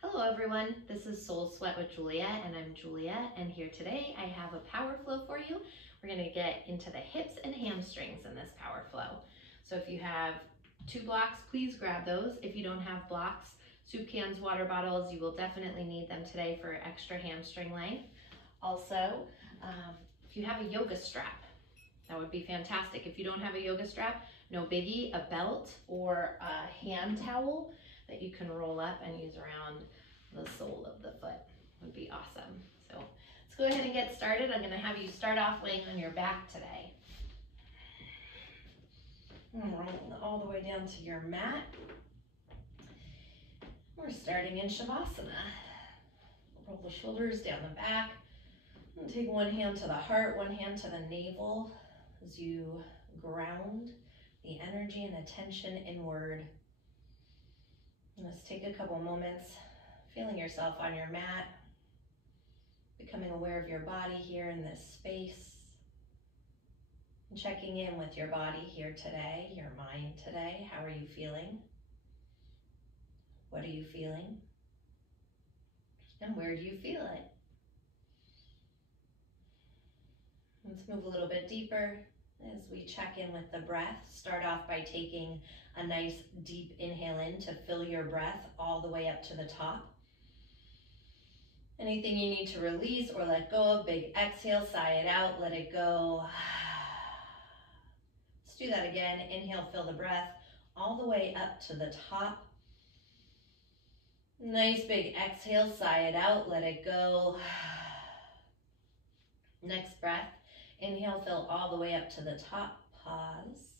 Hello everyone, this is Soul Sweat with Julia, and I'm Julia, and here today I have a power flow for you. We're going to get into the hips and hamstrings in this power flow. So if you have 2 blocks, please grab those. If you don't have blocks, soup cans, water bottles, you will definitely need them today for extra hamstring length. Also, if you have a yoga strap, that would be fantastic. If you don't have a yoga strap, no biggie, a belt or a hand towel that you can roll up and use around the sole of the foot would be awesome. So let's go ahead and get started. I'm gonna have you start off laying on your back today. And rolling all the way down to your mat. We're starting in Shavasana. Roll the shoulders down the back. And take one hand to the heart, one hand to the navel as you ground the energy and attention inward. Let's take a couple moments feeling yourself on your mat, becoming aware of your body here in this space, and checking in with your body here today, your mind today. How are you feeling? What are you feeling? And where do you feel it? Let's move a little bit deeper as we check in with the breath. Start off by taking a nice deep inhale in to fill your breath all the way up to the top. Anything you need to release or let go of, big exhale, sigh it out, let it go. Let's do that again. Inhale, fill the breath all the way up to the top. Nice big exhale, sigh it out, let it go. Next breath. Inhale, fill all the way up to the top, pause.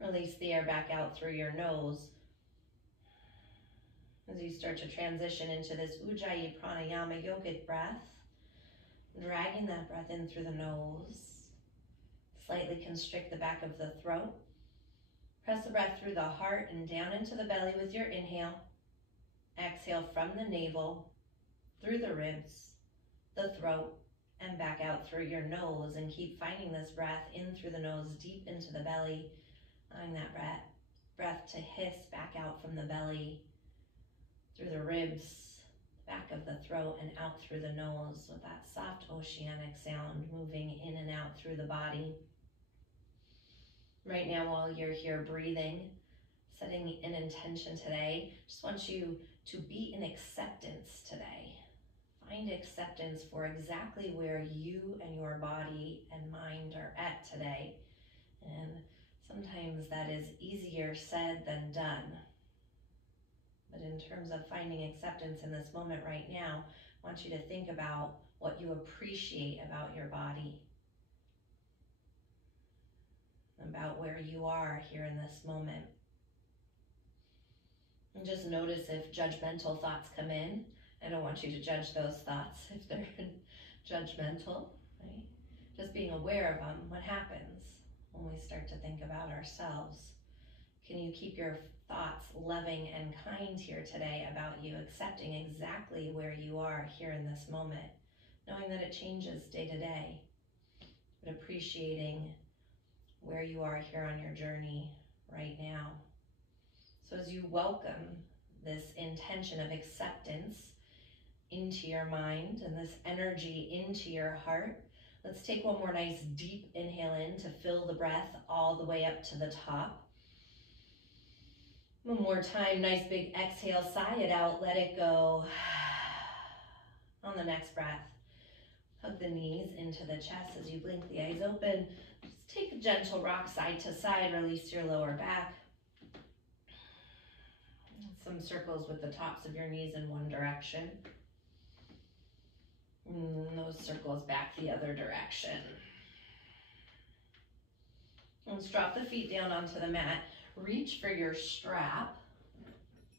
Release the air back out through your nose. As you start to transition into this Ujjayi Pranayama yogic breath, dragging that breath in through the nose. Slightly constrict the back of the throat. Press the breath through the heart and down into the belly with your inhale. Exhale from the navel, through the ribs, the throat, and back out through your nose, and keep finding this breath in through the nose, deep into the belly, allowing that breath to hiss back out from the belly, through the ribs, back of the throat, and out through the nose with that soft oceanic sound moving in and out through the body. Right now, while you're here breathing, setting an intention today, just want you to be in acceptance today. Find acceptance for exactly where you and your body and mind are at today. And sometimes that is easier said than done. But in terms of finding acceptance in this moment right now, I want you to think about what you appreciate about your body, about where you are here in this moment. And just notice if judgmental thoughts come in. I don't want you to judge those thoughts if they're judgmental, right? Just being aware of them. What happens when we start to think about ourselves? Can you keep your thoughts loving and kind here today about you, accepting exactly where you are here in this moment, knowing that it changes day to day, but appreciating where you are here on your journey right now. So as you welcome this intention of acceptance into your mind and this energy into your heart, let's take one more nice deep inhale in to fill the breath all the way up to the top. One more time, nice big exhale, sigh it out, let it go. On the next breath, hug the knees into the chest as you blink the eyes open. Just take a gentle rock side to side, release your lower back. Some circles with the tops of your knees in one direction. And those circles back the other direction. Let's drop the feet down onto the mat. Reach for your strap.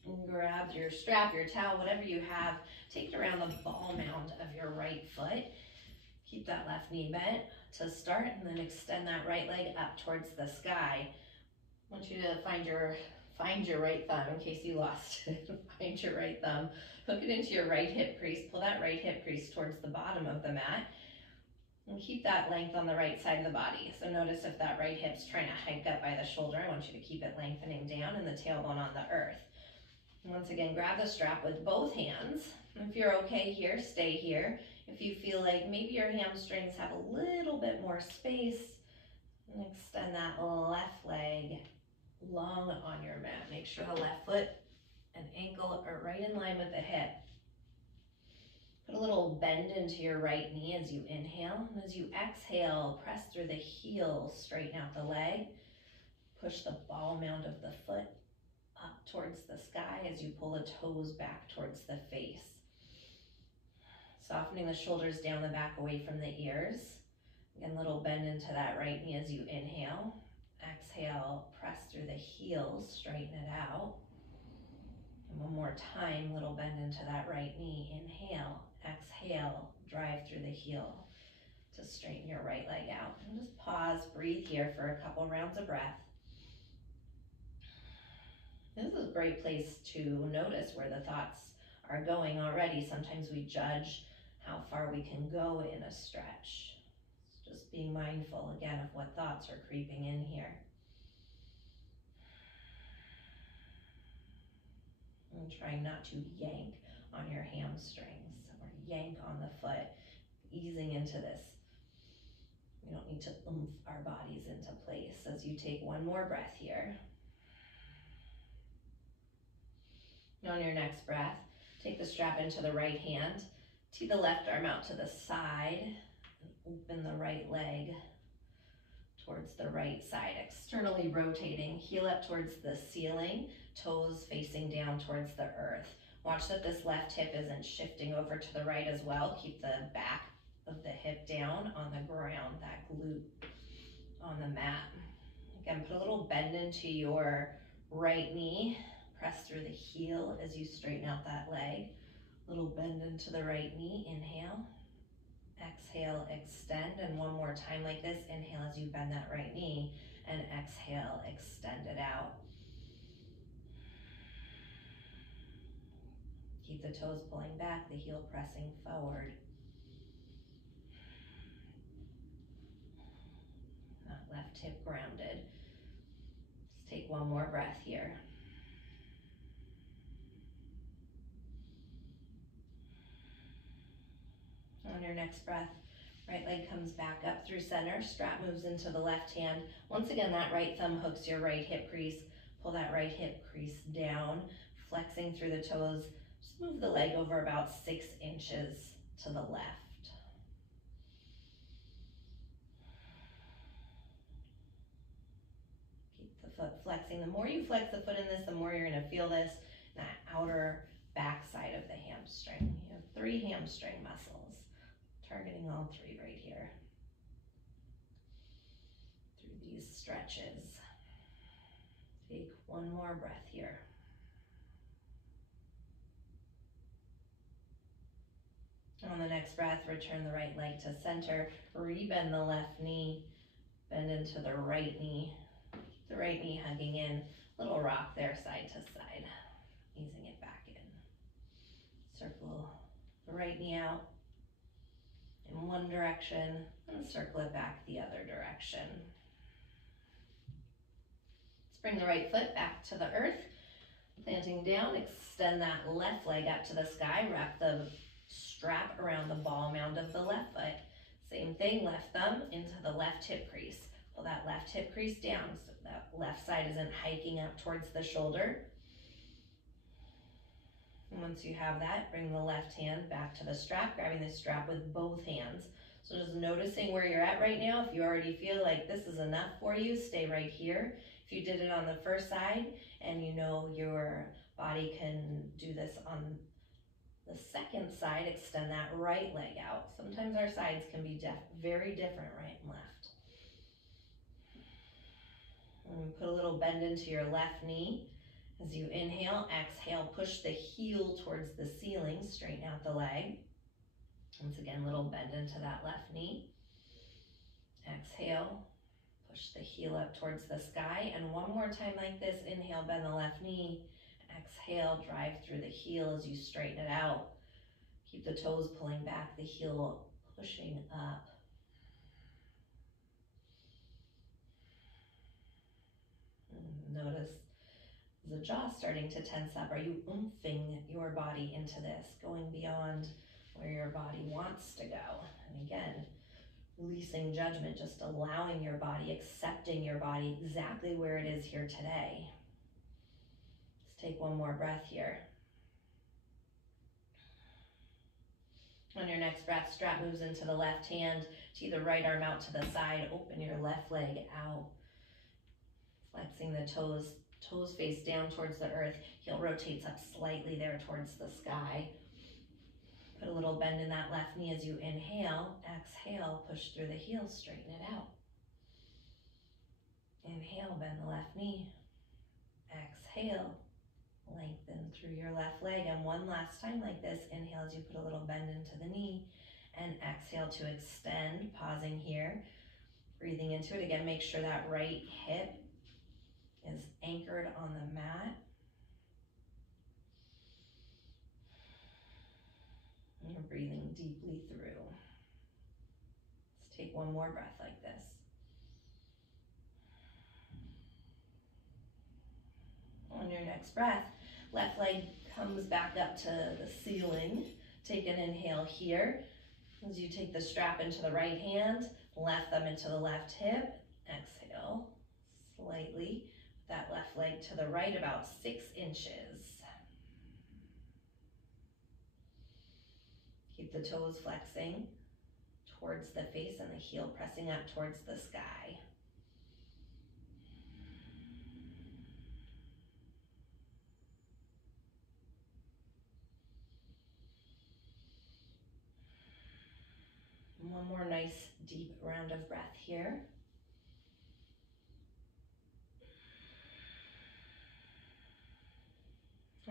And grab your strap, your towel, whatever you have. Take it around the ball mound of your right foot. Keep that left knee bent to start, and then extend that right leg up towards the sky. I want you to find your right thumb in case you lost it. Find your right thumb. Hook it into your right hip crease. Pull that right hip crease towards the bottom of the mat. And keep that length on the right side of the body. So notice if that right hip's trying to hike up by the shoulder, I want you to keep it lengthening down and the tailbone on the earth. Once again, grab the strap with both hands. If you're okay here, stay here. If you feel like maybe your hamstrings have a little bit more space, and extend that left leg long on your mat. Make sure the left foot and ankle are right in line with the hip. Put a little bend into your right knee as you inhale, and as you exhale, press through the heel, straighten out the leg. Push the ball mound of the foot up towards the sky as you pull the toes back towards the face. Softening the shoulders down the back away from the ears. Again, little bend into that right knee as you inhale. Exhale, press through the heels, straighten it out. And one more time, little bend into that right knee. Inhale, exhale, drive through the heel to straighten your right leg out. And just pause, breathe here for a couple rounds of breath. This is a great place to notice where the thoughts are going already. Sometimes we judge how far we can go in a stretch. Just being mindful again of what thoughts are creeping in here. And trying not to yank on your hamstrings or yank on the foot, easing into this. We don't need to oomph our bodies into place. As you take one more breath here. On your next breath, take the strap into the right hand, tee the left arm out to the side, and open the right leg towards the right side, externally rotating, heel up towards the ceiling, toes facing down towards the earth. Watch that this left hip isn't shifting over to the right as well. Keep the back of the hip down on the ground, that glute on the mat. Again, put a little bend into your right knee. Press through the heel as you straighten out that leg. Little bend into the right knee, inhale. Exhale, extend, and one more time like this. Inhale as you bend that right knee, and exhale, extend it out. Keep the toes pulling back, the heel pressing forward. That left hip grounded. Let's take one more breath here. On your next breath, right leg comes back up through center, strap moves into the left hand. Once again, that right thumb hooks your right hip crease. Pull that right hip crease down, flexing through the toes. Just move the leg over about 6 inches to the left. Keep the foot flexing. The more you flex the foot in this, the more you're going to feel this, that outer back side of the hamstring. You have 3 hamstring muscles. Targeting all 3 right here through these stretches. Take one more breath here. On the next breath, return the right leg to center, rebend the left knee, bend into the right knee, the right knee hugging in, little rock there side to side, easing it back in. Circle the right knee out in one direction and circle it back the other direction. Let's bring the right foot back to the earth, planting down, extend that left leg up to the sky, wrap the strap around the ball mound of the left foot. Same thing, left thumb into the left hip crease. Pull that left hip crease down so that left side isn't hiking up towards the shoulder. And once you have that, bring the left hand back to the strap, grabbing the strap with both hands. So just noticing where you're at right now. If you already feel like this is enough for you, stay right here. If you did it on the first side and you know your body can do this on the second side, extend that right leg out. Sometimes our sides can be very different, right and left. And put a little bend into your left knee. As you inhale, exhale, push the heel towards the ceiling, straighten out the leg. Once again, little bend into that left knee. Exhale, push the heel up towards the sky. And one more time like this, inhale, bend the left knee. Exhale, drive through the heel as you straighten it out. Keep the toes pulling back, the heel pushing up. And notice the the jaw starting to tense up? Are you oomping your body into this, going beyond where your body wants to go? And again, releasing judgment, just allowing your body, accepting your body exactly where it is here today. Let's take one more breath here. On your next breath, strap moves into the left hand, to the right arm out to the side. Open your left leg out, flexing the toes. Toes face down towards the earth. Heel rotates up slightly there towards the sky. Put a little bend in that left knee as you inhale. Exhale, push through the heels, straighten it out. Inhale, bend the left knee. Exhale, lengthen through your left leg. And one last time like this, inhale as you put a little bend into the knee. And exhale to extend, pausing here. Breathing into it again, make sure that right hip is anchored on the mat. And you're breathing deeply through. Let's take one more breath like this. On your next breath, left leg comes back up to the ceiling. Take an inhale here. As you take the strap into the right hand, left thumb into the left hip. Exhale slightly. That left leg to the right about 6 inches. Keep the toes flexing towards the face and the heel pressing up towards the sky. One more nice deep round of breath here.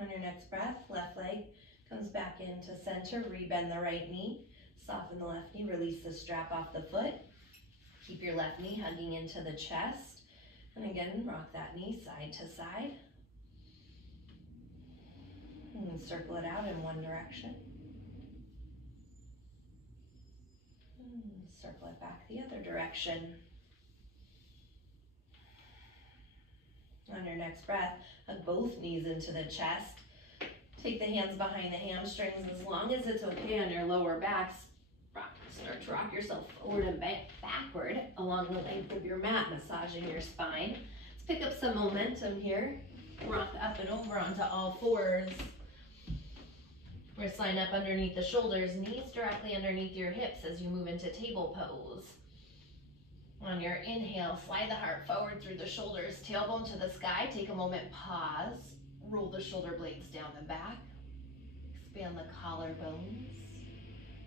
On your next breath, left leg comes back into center, rebend the right knee, soften the left knee, release the strap off the foot. Keep your left knee hugging into the chest. And again, rock that knee side to side. And circle it out in one direction. And circle it back the other direction. On your next breath, hug both knees into the chest. Take the hands behind the hamstrings as long as it's okay on your lower backs. Start to rock yourself forward and backward along the length of your mat, massaging your spine. Let's pick up some momentum here. Rock up and over onto all fours. Wrists line up underneath the shoulders, knees directly underneath your hips as you move into table pose. On your inhale, slide the heart forward through the shoulders, tailbone to the sky. Take a moment, pause. Roll the shoulder blades down the back. Expand the collarbones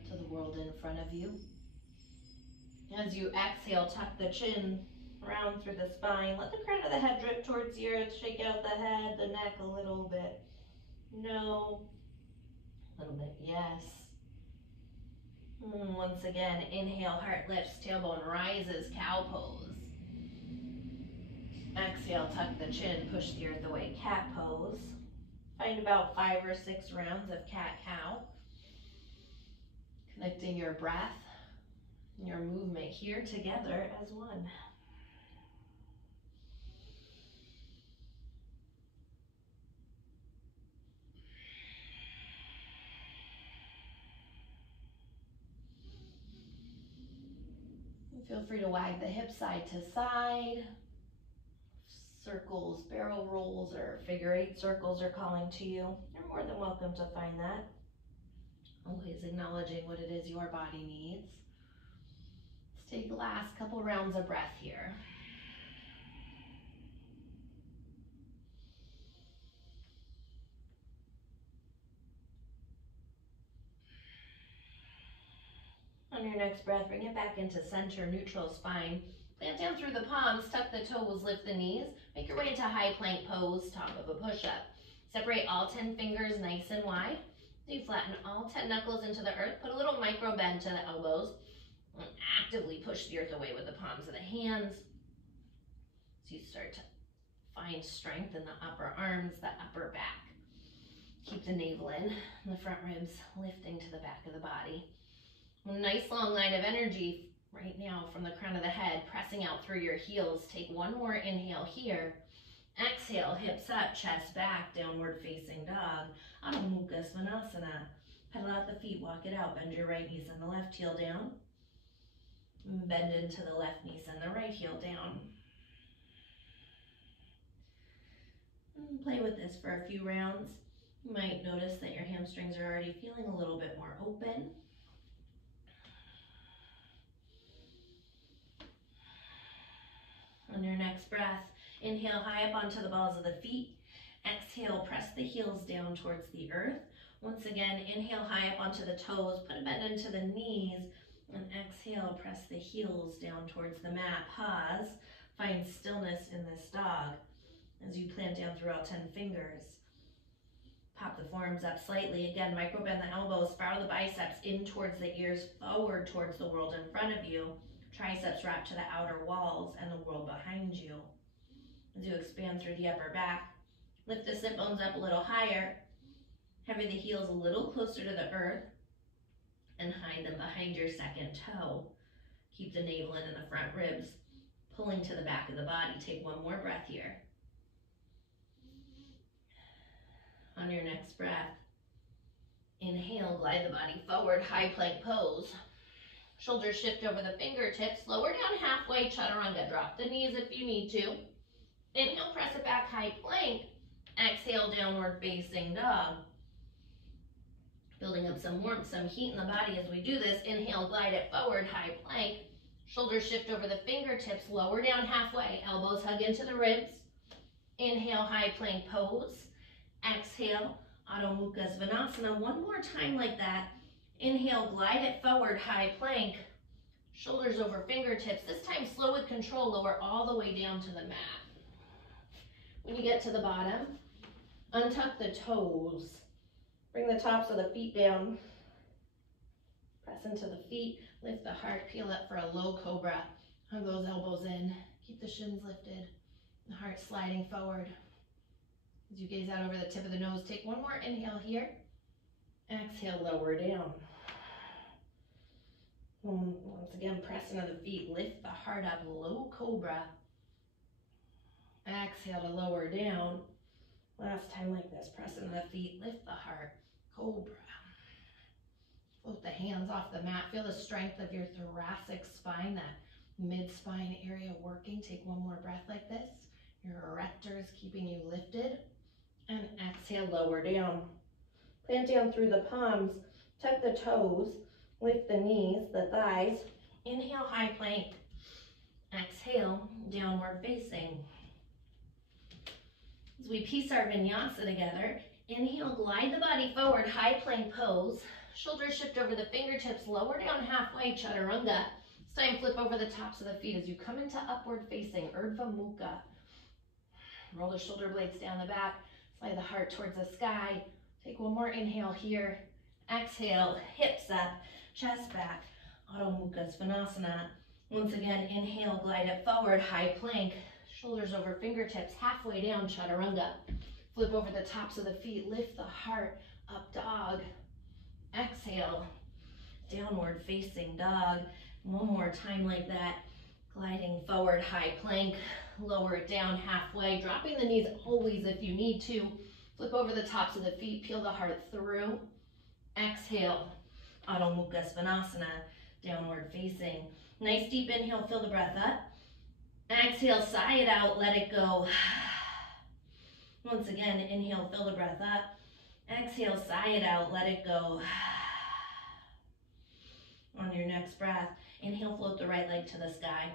to the world in front of you. As you exhale, tuck the chin, round through the spine. Let the crown of the head drip towards the earth. Shake out the head, the neck a little bit. No. A little bit, yes. Once again, inhale, heart lifts, tailbone rises, cow pose. Exhale, tuck the chin, push the earth away, cat pose. Find about 5 or 6 rounds of cat-cow. Connecting your breath and your movement here together as one. Feel free to wag the hips side to side. Circles, barrel rolls, or figure 8 circles are calling to you. You're more than welcome to find that. Always acknowledging what it is your body needs. Let's take the last couple rounds of breath here. On your next breath, bring it back into center, neutral spine. Plant down through the palms, tuck the toes, lift the knees. Make your way into high plank pose, top of a push-up. Separate all 10 fingers nice and wide. You flatten all 10 knuckles into the earth. Put a little micro bend to the elbows. And actively push the earth away with the palms of the hands. So you start to find strength in the upper arms, the upper back. Keep the navel in and the front ribs lifting to the back of the body. A nice long line of energy right now from the crown of the head, pressing out through your heels. Take one more inhale here. Exhale, hips up, chest back, downward facing dog. Adho Mukha Svanasana. Pedal out the feet, walk it out. Bend your right knees and the left heel down. Bend into the left knees and the right heel down. And play with this for a few rounds. You might notice that your hamstrings are already feeling a little bit more open. On your next breath, inhale high up onto the balls of the feet. Exhale, press the heels down towards the earth. Once again, inhale high up onto the toes, put a bend into the knees, and exhale, press the heels down towards the mat. Pause, find stillness in this dog as you plant down through all 10 fingers. Pop the forearms up slightly. Again, micro bend the elbows, spiral the biceps in towards the ears, forward towards the world in front of you. Triceps wrap to the outer walls and the world behind you. As you expand through the upper back, lift the sit bones up a little higher. Hover the heels a little closer to the earth and hide them behind your second toe. Keep the navel in and the front ribs pulling to the back of the body. Take one more breath here. On your next breath, inhale, glide the body forward, high plank pose. Shoulders shift over the fingertips, lower down halfway, chaturanga. Drop the knees if you need to. Inhale, press it back, high plank. Exhale, downward facing dog. Building up some warmth, some heat in the body as we do this. Inhale, glide it forward, high plank. Shoulders shift over the fingertips, lower down halfway. Elbows hug into the ribs. Inhale, high plank pose. Exhale, Adho Mukha Svanasana. One more time like that. Inhale, glide it forward, high plank. Shoulders over fingertips. This time slow with control, lower all the way down to the mat. When you get to the bottom, untuck the toes. Bring the tops of the feet down. Press into the feet, lift the heart, peel up for a low cobra. Hug those elbows in, keep the shins lifted, the heart sliding forward. As you gaze out over the tip of the nose, take one more inhale here. Exhale, lower down. Once again, press into the feet, lift the heart up, low cobra. Exhale to lower down. Last time like this, press into the feet, lift the heart, cobra. Float the hands off the mat. Feel the strength of your thoracic spine, that mid-spine area working. Take one more breath like this. Your erector is keeping you lifted. And exhale, lower down. Plant down through the palms, tuck the toes, lift the knees, the thighs. Inhale, high plank. Exhale, downward facing. As we piece our vinyasa together, inhale, glide the body forward, high plank pose. Shoulders shift over the fingertips, lower down halfway, chaturanga. This time flip over the tops of the feet as you come into upward facing, Urdhva Mukha. Roll the shoulder blades down the back, slide the heart towards the sky. Take one more inhale here. Exhale, hips up, chest back, Adho Mukha Svanasana. Once again, inhale, glide it forward, high plank. Shoulders over fingertips, halfway down, chaturanga. Flip over the tops of the feet, lift the heart, up dog. Exhale, downward facing dog. One more time like that. Gliding forward, high plank. Lower it down halfway, dropping the knees always if you need to. Flip over the tops of the feet, peel the heart through. Exhale, Adho Mukha Svanasana, downward facing. Nice deep inhale, fill the breath up. Exhale, sigh it out, let it go. Once again, inhale, fill the breath up. Exhale, sigh it out, let it go. On your next breath, inhale, float the right leg to the sky.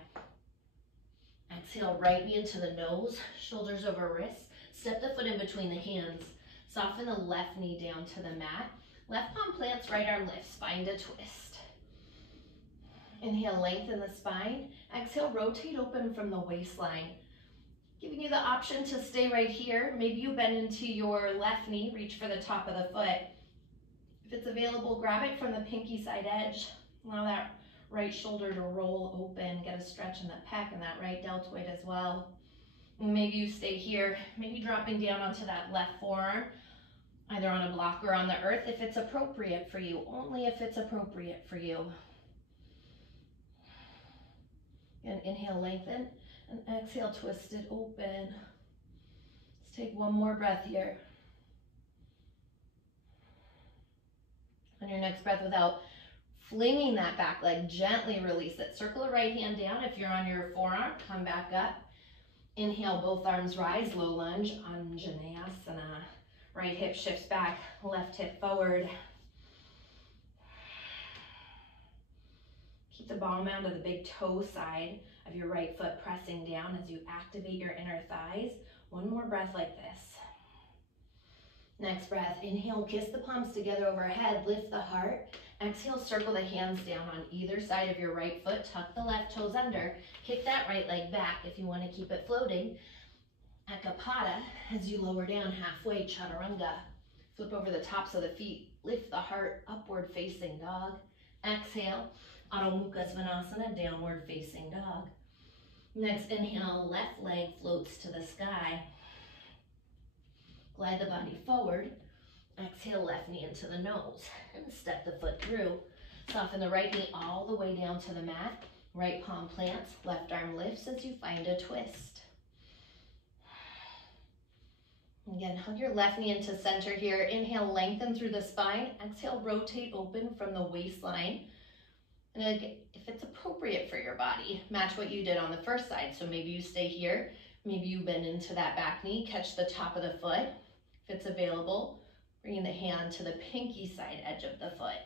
Exhale, right knee into the nose, shoulders over wrists. Step the foot in between the hands. Soften the left knee down to the mat. Left palm plants, right arm lifts, spine to twist. Inhale, lengthen the spine. Exhale, rotate open from the waistline. Giving you the option to stay right here. Maybe you bend into your left knee, reach for the top of the foot. If it's available, grab it from the pinky side edge. Allow that right shoulder to roll open. Get a stretch in the pec and that right deltoid as well. Maybe you stay here, maybe dropping down onto that left forearm, either on a block or on the earth if it's appropriate for you, only if it's appropriate for you. And inhale, lengthen, and exhale, twist it open. Take one more breath here. On your next breath, without flinging that back leg, gently release it. Circle the right hand down. If you're on your forearm, come back up. Inhale, both arms rise, low lunge, Anjaneyasana. Right hip shifts back, left hip forward. Keep the bottom out of the big toe side of your right foot pressing down as you activate your inner thighs. One more breath like this. Next breath, inhale, kiss the palms together overhead, lift the heart. Exhale, circle the hands down on either side of your right foot, tuck the left toes under, kick that right leg back if you want to keep it floating. Ekapada, as you lower down halfway, chaturanga. Flip over the tops of the feet, lift the heart, upward facing dog. Exhale, Adho Mukha Svanasana, downward facing dog. Next inhale, left leg floats to the sky. Glide the body forward. Exhale, left knee into the nose and step the foot through. Soften the right knee all the way down to the mat. Right palm plants, left arm lifts as you find a twist. Again, hug your left knee into center here. Inhale, lengthen through the spine. Exhale, rotate open from the waistline. And again, if it's appropriate for your body, match what you did on the first side. So maybe you stay here. Maybe you bend into that back knee, catch the top of the foot. If it's available, bringing the hand to the pinky side edge of the foot.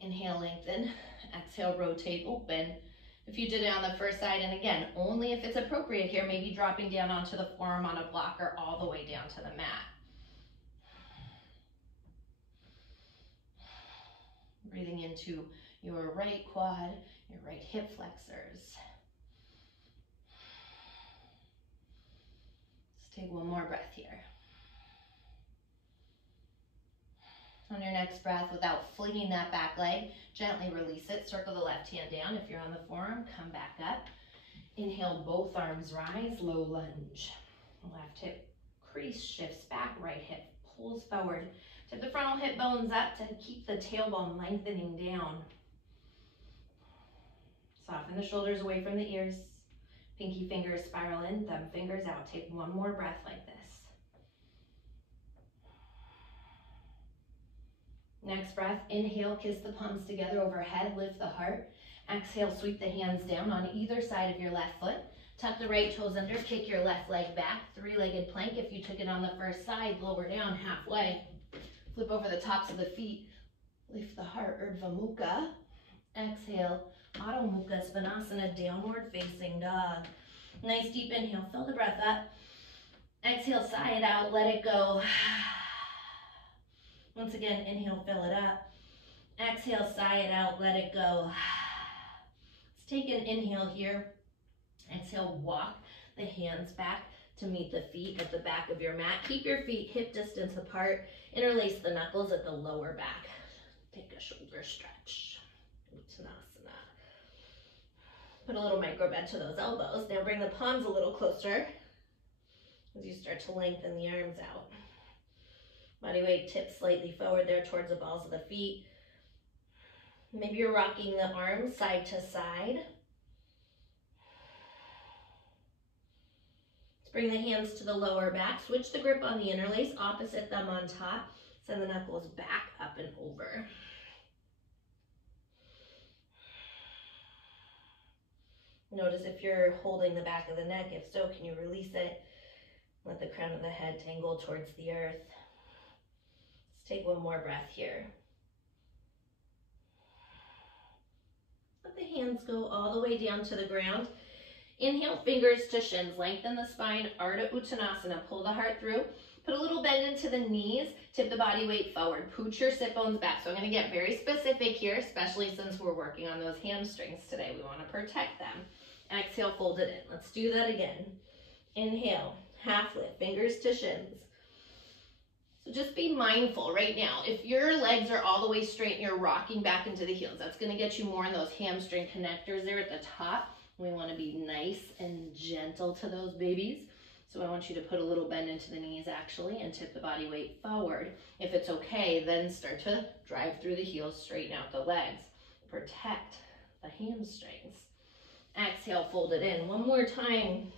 Inhale, lengthen. Exhale, rotate, open. If you did it on the first side, and again, only if it's appropriate here, maybe dropping down onto the forearm on a blocker all the way down to the mat. Breathing into your right quad, your right hip flexors. Let's take one more breath here. On your next breath, without flinging that back leg, gently release it. Circle the left hand down. If you're on the forearm, come back up. Inhale, both arms rise, low lunge. Left hip crease shifts back, right hip pulls forward. Tip the frontal hip bones up to keep the tailbone lengthening down. Soften the shoulders away from the ears. Pinky fingers spiral in, thumb fingers out. Take one more breath like this. Next breath, inhale, kiss the palms together overhead, lift the heart. Exhale, sweep the hands down on either side of your left foot. Tuck the right toes under, kick your left leg back. Three-legged plank if you took it on the first side, lower down halfway. Flip over the tops of the feet, lift the heart, Urdhva Mukha. Exhale, Adho Mukha Svanasana, downward facing dog. Nice deep inhale, fill the breath up. Exhale, sigh it out, let it go. Once again, inhale, fill it up. Exhale, sigh it out, let it go. Let's take an inhale here. Exhale, walk the hands back to meet the feet at the back of your mat. Keep your feet hip distance apart. Interlace the knuckles at the lower back. Take a shoulder stretch. Uttanasana. Put a little micro bend to those elbows. Now bring the palms a little closer as you start to lengthen the arms out. Body weight tips slightly forward there towards the balls of the feet. Maybe you're rocking the arms side to side. Let's bring the hands to the lower back. Switch the grip on the interlace, opposite thumb on top. Send the knuckles back, up and over. Notice if you're holding the back of the neck. If so, can you release it? Let the crown of the head tangle towards the earth. Let's take one more breath here. Let the hands go all the way down to the ground. Inhale, fingers to shins. Lengthen the spine, Ardha Uttanasana. Pull the heart through. Put a little bend into the knees. Tip the body weight forward. Pooch your sit bones back. So I'm going to get very specific here, especially since we're working on those hamstrings today. We want to protect them. Exhale, fold it in. Let's do that again. Inhale, half lift, fingers to shins. So just be mindful right now. If your legs are all the way straight and you're rocking back into the heels, that's going to get you more in those hamstring connectors there at the top. We want to be nice and gentle to those babies. So I want you to put a little bend into the knees actually and tip the body weight forward. If it's okay, then start to drive through the heels, straighten out the legs. Protect the hamstrings. Exhale, fold it in. One more time.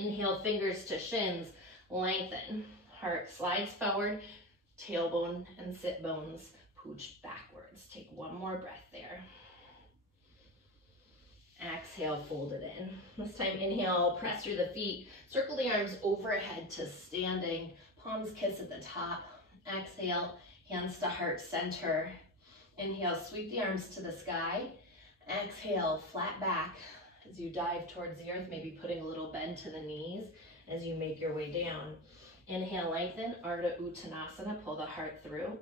Inhale, fingers to shins, lengthen. Heart slides forward, tailbone and sit bones pooch backwards. Take one more breath there. Exhale, fold it in. This time, inhale, press through the feet. Circle the arms overhead to standing. Palms kiss at the top. Exhale, hands to heart center. Inhale, sweep the arms to the sky. Exhale, flat back as you dive towards the earth, maybe putting a little bend to the knees as you make your way down. Inhale, lengthen, Ardha Uttanasana, pull the heart through.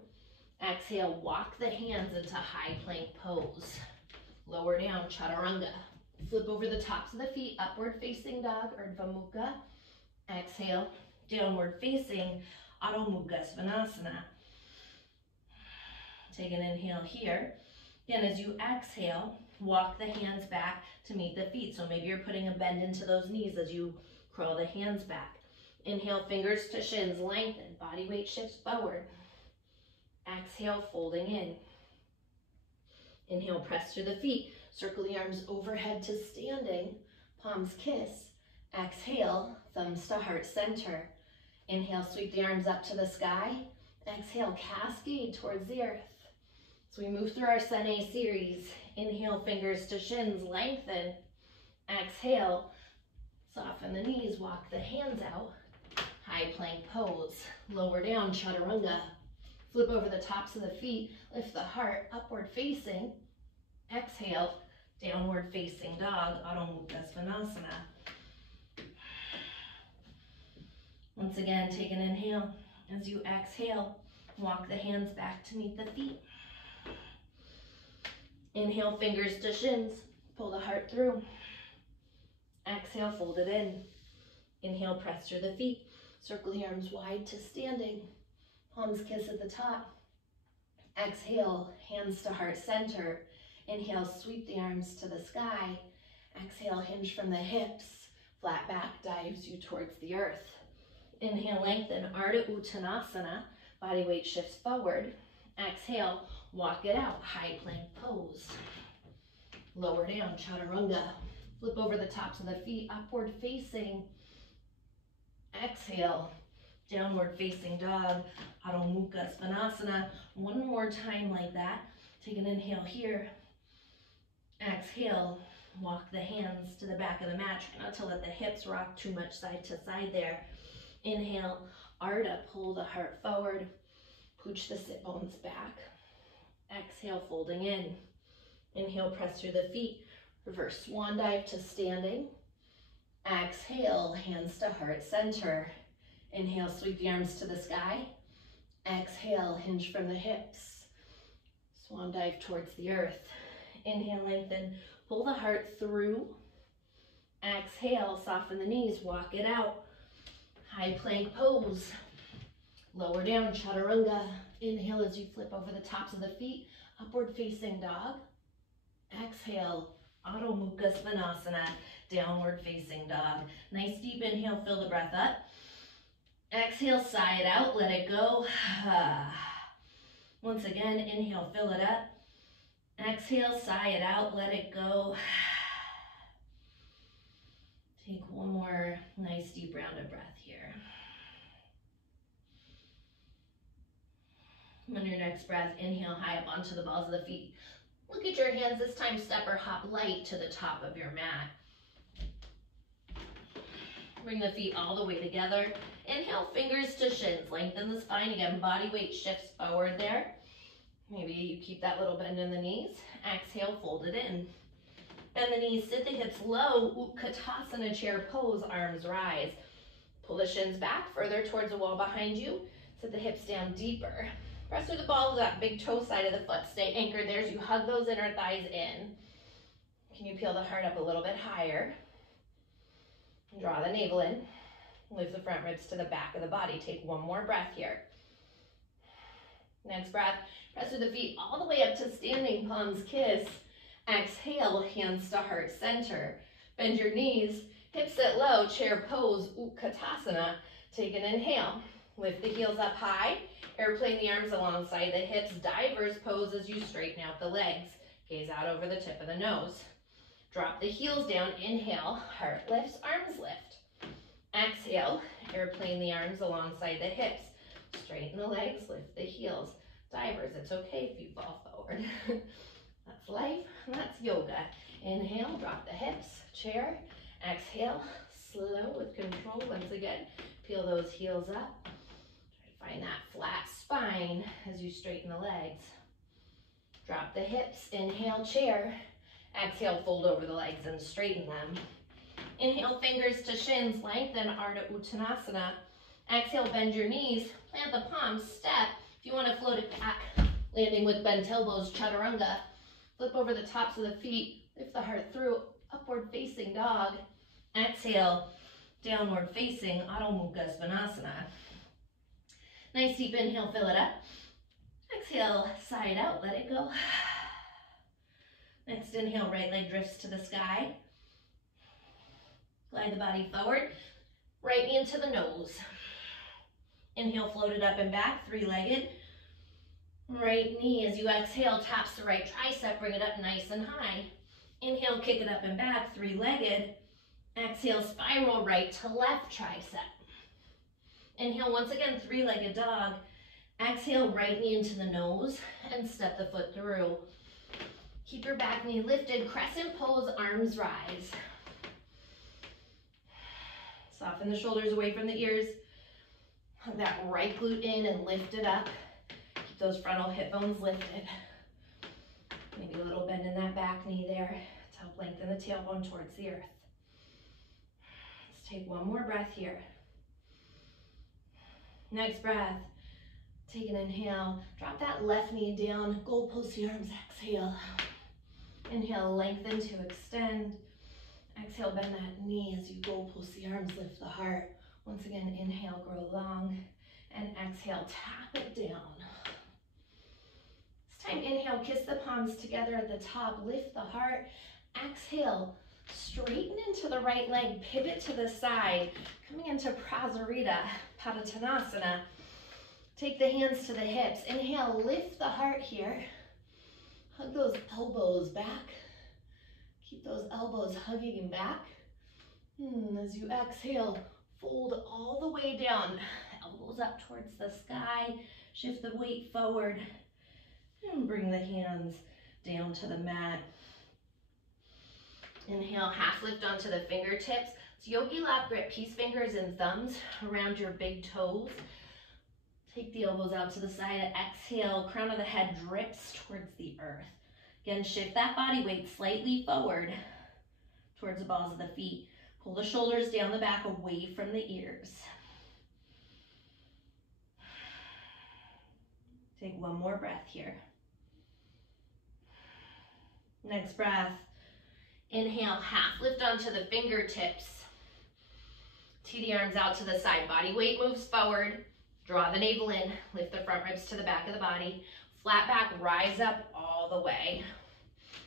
Exhale, walk the hands into high plank pose. Lower down, Chaturanga. Flip over the tops of the feet, upward facing dog, Urdhva Mukha. Exhale, downward facing, Adho Mukha Svanasana. Take an inhale here. Again, as you exhale, walk the hands back to meet the feet. So maybe you're putting a bend into those knees as you curl the hands back. Inhale, fingers to shins, lengthen, body weight shifts forward. Exhale, folding in. Inhale, press through the feet. Circle the arms overhead to standing. Palms kiss. Exhale, thumbs to heart center. Inhale, sweep the arms up to the sky. Exhale, cascade towards the earth. So we move through our Sene series. Inhale, fingers to shins, lengthen. Exhale, soften the knees, walk the hands out. High plank pose. Lower down, Chaturanga. Flip over the tops of the feet, lift the heart, upward facing. Exhale, downward facing dog, Adho Mukha Svanasana. Once again, take an inhale. As you exhale, walk the hands back to meet the feet. Inhale, fingers to shins, pull the heart through. Exhale, fold it in. Inhale, press through the feet. Circle the arms wide to standing. Palms kiss at the top. Exhale, hands to heart center. Inhale, sweep the arms to the sky. Exhale, hinge from the hips. Flat back dives you towards the earth. Inhale, lengthen, Ardha Uttanasana. Body weight shifts forward. Exhale, walk it out, high plank pose. Lower down, Chaturanga. Flip over the tops of the feet, upward facing. Exhale, downward facing dog, Adho Mukha Svanasana. One more time like that. Take an inhale here. Exhale, walk the hands to the back of the mat. Try not to let the hips rock too much side to side there. Inhale, Ardha, pull the heart forward. Pooch the sit bones back. Exhale, folding in. Inhale, press through the feet. Reverse swan dive to standing. Exhale, hands to heart center. Inhale, sweep the arms to the sky. Exhale, hinge from the hips. Swan dive towards the earth. Inhale, lengthen, pull the heart through. Exhale, soften the knees, walk it out. High plank pose. Lower down, Chaturanga. Inhale as you flip over the tops of the feet, upward facing dog. Exhale, Adho Mukha Svanasana, downward facing dog. Nice deep inhale, fill the breath up. Exhale, sigh it out, let it go. Once again, inhale, fill it up. Exhale, sigh it out, let it go. Take one more nice deep round of breath here. On your next breath, inhale high up onto the balls of the feet. Look at your hands, this time step or hop light to the top of your mat. Bring the feet all the way together. Inhale, fingers to shins. Lengthen the spine again. Body weight shifts forward there. Maybe you keep that little bend in the knees. Exhale, fold it in. Bend the knees, sit the hips low. Utkatasana chair pose, arms rise. Pull the shins back further towards the wall behind you. Sit the hips down deeper. Press through the ball of that big toe side of the foot. Stay anchored there as you hug those inner thighs in. Can you peel the heart up a little bit higher? Draw the navel in. Lift the front ribs to the back of the body. Take one more breath here. Next breath, press through the feet all the way up to standing, palms kiss. Exhale, hands to heart center. Bend your knees, hips sit low, chair pose, Utkatasana. Take an inhale. Lift the heels up high. Airplane the arms alongside the hips. Diver's pose as you straighten out the legs. Gaze out over the tip of the nose. Drop the heels down. Inhale, heart lifts, arms lift. Exhale, airplane the arms alongside the hips. Straighten the legs, lift the heels. Divers, it's okay if you fall forward. That's life, that's yoga. Inhale, drop the hips, chair. Exhale, slow with control. Once again, peel those heels up. Try to find that flat spine as you straighten the legs. Drop the hips, inhale, chair. Exhale, fold over the legs and straighten them. Inhale, fingers to shins, lengthen Ardha Uttanasana. Exhale, bend your knees, plant the palms, step. If you want to float it back, landing with bent elbows, chaturanga. Flip over the tops of the feet, lift the heart through, upward facing dog. Exhale, downward facing Adho Mukha Svanasana. Nice deep inhale, fill it up. Exhale, side out, let it go. Next inhale, right leg drifts to the sky. Glide the body forward, right knee into the nose. Inhale, float it up and back, three-legged. Right knee, as you exhale, taps the right tricep, bring it up nice and high. Inhale, kick it up and back, three-legged. Exhale, spiral right to left tricep. Inhale, once again, three-legged dog. Exhale, right knee into the nose and step the foot through. Keep your back knee lifted, crescent pose, arms rise. Soften the shoulders away from the ears. Hug that right glute in and lift it up. Keep those frontal hip bones lifted. Maybe a little bend in that back knee there to help lengthen the tailbone towards the earth. Let's take one more breath here. Next breath, take an inhale. Drop that left knee down, goalpost the arms, exhale. Inhale, lengthen to extend. Exhale, bend that knee as you goalpost the arms, lift the heart. Once again, inhale, grow long. And exhale, tap it down. This time, inhale, kiss the palms together at the top, lift the heart. Exhale, straighten into the right leg, pivot to the side. Coming into Prasarita, Padottanasana. Take the hands to the hips. Inhale, lift the heart here. Hug those elbows back. Keep those elbows hugging back. As you exhale, fold all the way down. Elbows up towards the sky. Shift the weight forward. And bring the hands down to the mat. Inhale, half lift onto the fingertips. It's yogi lap grip, peace fingers and thumbs around your big toes. Take the elbows out to the side. Exhale, crown of the head drips towards the earth. Again, shift that body weight slightly forward towards the balls of the feet. Pull the shoulders down the back away from the ears. Take one more breath here. Next breath. Inhale, half lift onto the fingertips. Tee the arms out to the side. Body weight moves forward. Draw the navel in. Lift the front ribs to the back of the body. Flat back, rise up all the way.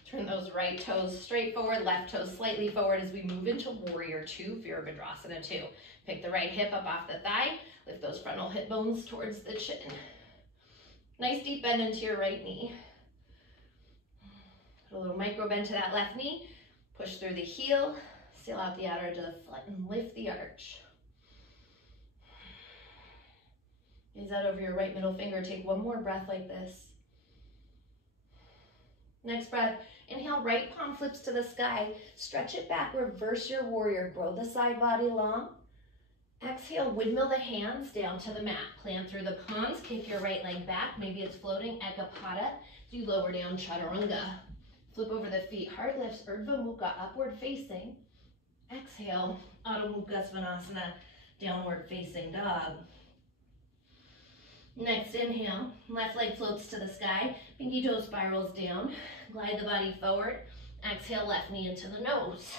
Turn those right toes straight forward, left toes slightly forward as we move into Warrior Two, Virabhadrasana 2. Pick the right hip up off the thigh. Lift those frontal hip bones towards the chin. Nice deep bend into your right knee. Put a little micro bend to that left knee. Push through the heel. Seal out the outer edge of the foot and lift the arch. Gaze out over your right middle finger. Take one more breath like this. Next breath, inhale, right palm flips to the sky. Stretch it back, reverse your warrior. Grow the side body long. Exhale, windmill the hands down to the mat. Plant through the palms, kick your right leg back. Maybe it's floating, Ekapada. So you lower down, Chaturanga. Flip over the feet, heart lifts, Urdhva Mukha, upward facing. Exhale, Adho Mukha Svanasana, downward facing dog. Next inhale, left leg floats to the sky, pinky toe spirals down, glide the body forward. Exhale, left knee into the nose.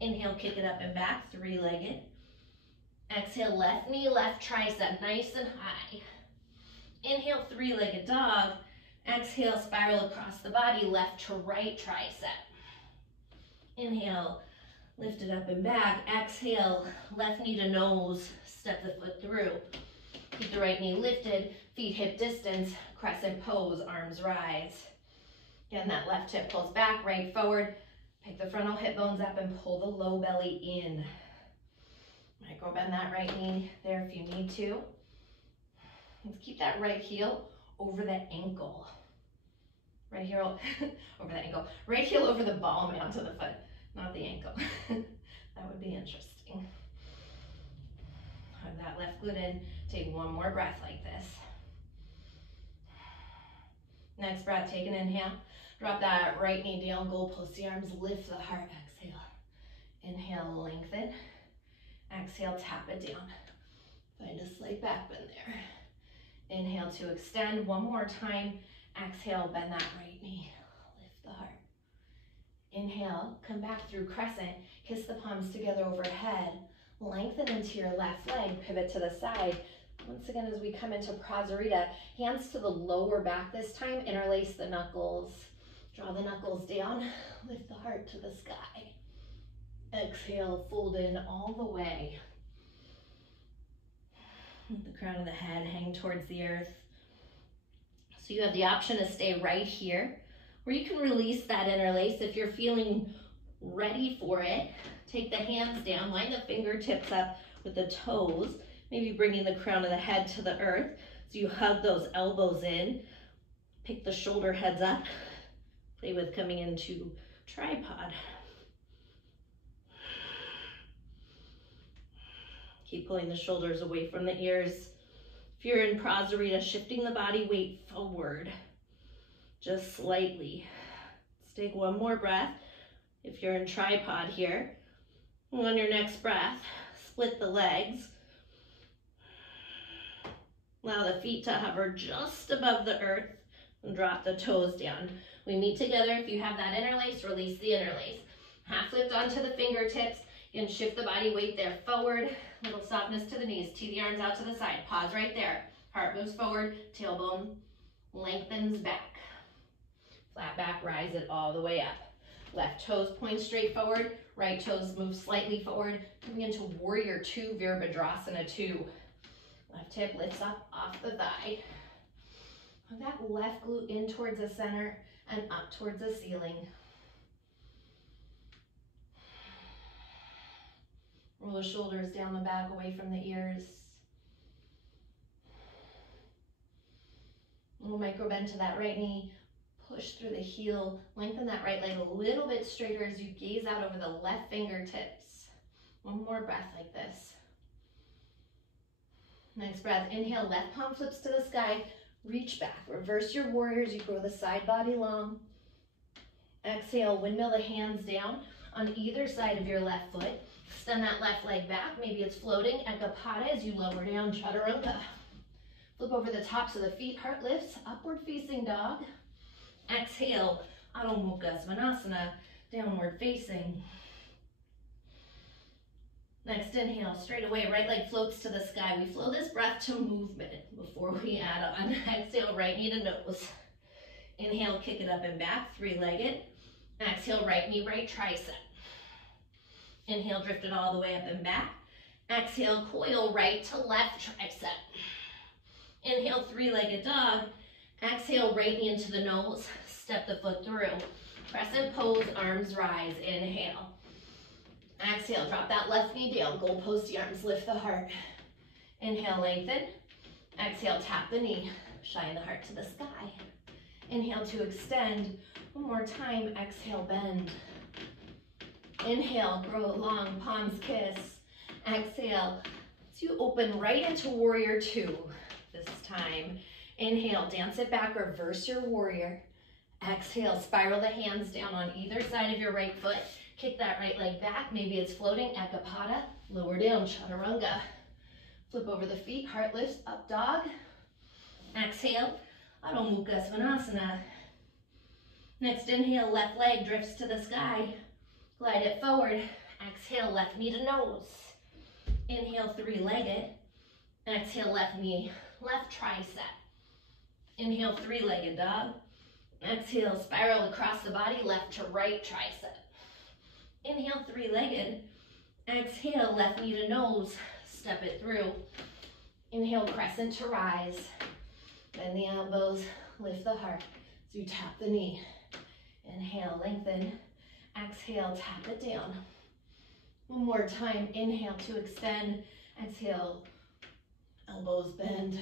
Inhale, kick it up and back, three-legged. Exhale, left knee, left tricep, nice and high. Inhale, three-legged dog. Exhale, spiral across the body, left to right tricep. Inhale, lift it up and back. Exhale, left knee to nose, step the foot through. Keep the right knee lifted, feet hip distance, crescent pose, arms rise. Again, that left hip pulls back, right forward. Pick the frontal hip bones up and pull the low belly in. Micro bend that right knee there if you need to. Let's keep that right heel over the ankle. Right heel over the ankle. Right heel over the ball mound to the foot, not the ankle. That would be interesting. Hug that left glute in. Take one more breath like this. Next breath, take an inhale. Drop that right knee down, goalpost the arms, lift the heart, exhale. Inhale, lengthen. Exhale, tap it down. Find a slight back bend there. Inhale to extend, one more time. Exhale, bend that right knee, lift the heart. Inhale, come back through crescent, kiss the palms together overhead, lengthen into your left leg, pivot to the side. Once again, as we come into Prasarita, hands to the lower back this time, interlace the knuckles, draw the knuckles down, lift the heart to the sky. Exhale, fold in all the way. Let the crown of the head hang towards the earth. So you have the option to stay right here, or you can release that interlace if you're feeling ready for it. Take the hands down, line the fingertips up with the toes, maybe bringing the crown of the head to the earth. So you hug those elbows in, pick the shoulder heads up, play with coming into tripod. Keep pulling the shoulders away from the ears. If you're in Prasarita, shifting the body weight forward, just slightly. Let's take one more breath. If you're in tripod here, on your next breath, split the legs. Allow the feet to hover just above the earth and drop the toes down. We meet together. If you have that interlace, release the interlace. Half lift onto the fingertips. You can shift the body weight there forward. Little softness to the knees. Tee the arms out to the side. Pause right there. Heart moves forward. Tailbone lengthens back. Flat back, rise it all the way up. Left toes point straight forward. Right toes move slightly forward. Coming into Warrior 2, Virabhadrasana 2. Left hip lifts up off the thigh. Put that left glute in towards the center and up towards the ceiling. Roll the shoulders down the back, away from the ears. Little micro bend to that right knee. Push through the heel. Lengthen that right leg a little bit straighter as you gaze out over the left fingertips. One more breath like this. Next breath, inhale, left palm flips to the sky. Reach back, reverse your warriors. You grow the side body long. Exhale, windmill the hands down on either side of your left foot. Extend that left leg back. Maybe it's floating. Ekapada as you lower down, chaturanga. Flip over the tops of the feet, heart lifts, upward facing dog. Exhale, Adho Mukha Svanasana, downward facing. Next inhale, straight away, right leg floats to the sky. We flow this breath to movement before we add on. Exhale, right knee to nose. Inhale, kick it up and back, three-legged. Exhale, right knee, right tricep. Inhale, drift it all the way up and back. Exhale, coil right to left tricep. Inhale, three-legged dog. Exhale, right knee into the nose. Step the foot through. Crescent pose, arms rise. Inhale. Exhale, drop that left knee down. Gold post the arms, lift the heart. Inhale, lengthen. Exhale, tap the knee. Shine the heart to the sky. Inhale to extend. One more time. Exhale, bend. Inhale, grow long, palms kiss. Exhale, so you open right into Warrior 2 this time. Inhale, dance it back, reverse your warrior. Exhale, spiral the hands down on either side of your right foot. Kick that right leg back. Maybe it's floating, Ekapada. Lower down, chaturanga. Flip over the feet, heart lifts, up dog. Exhale, Adho Mukha Svanasana. Next inhale, left leg drifts to the sky. Glide it forward. Exhale, left knee to nose. Inhale, three-legged. Exhale, left knee, left tricep. Inhale, three-legged dog. Exhale, spiral across the body, left to right tricep. Inhale, three-legged. Exhale, left knee to nose. Step it through. Inhale, crescent to rise. Bend the elbows, lift the heart. So you tap the knee. Inhale, lengthen. Exhale, tap it down. One more time, inhale to extend, exhale, elbows bend.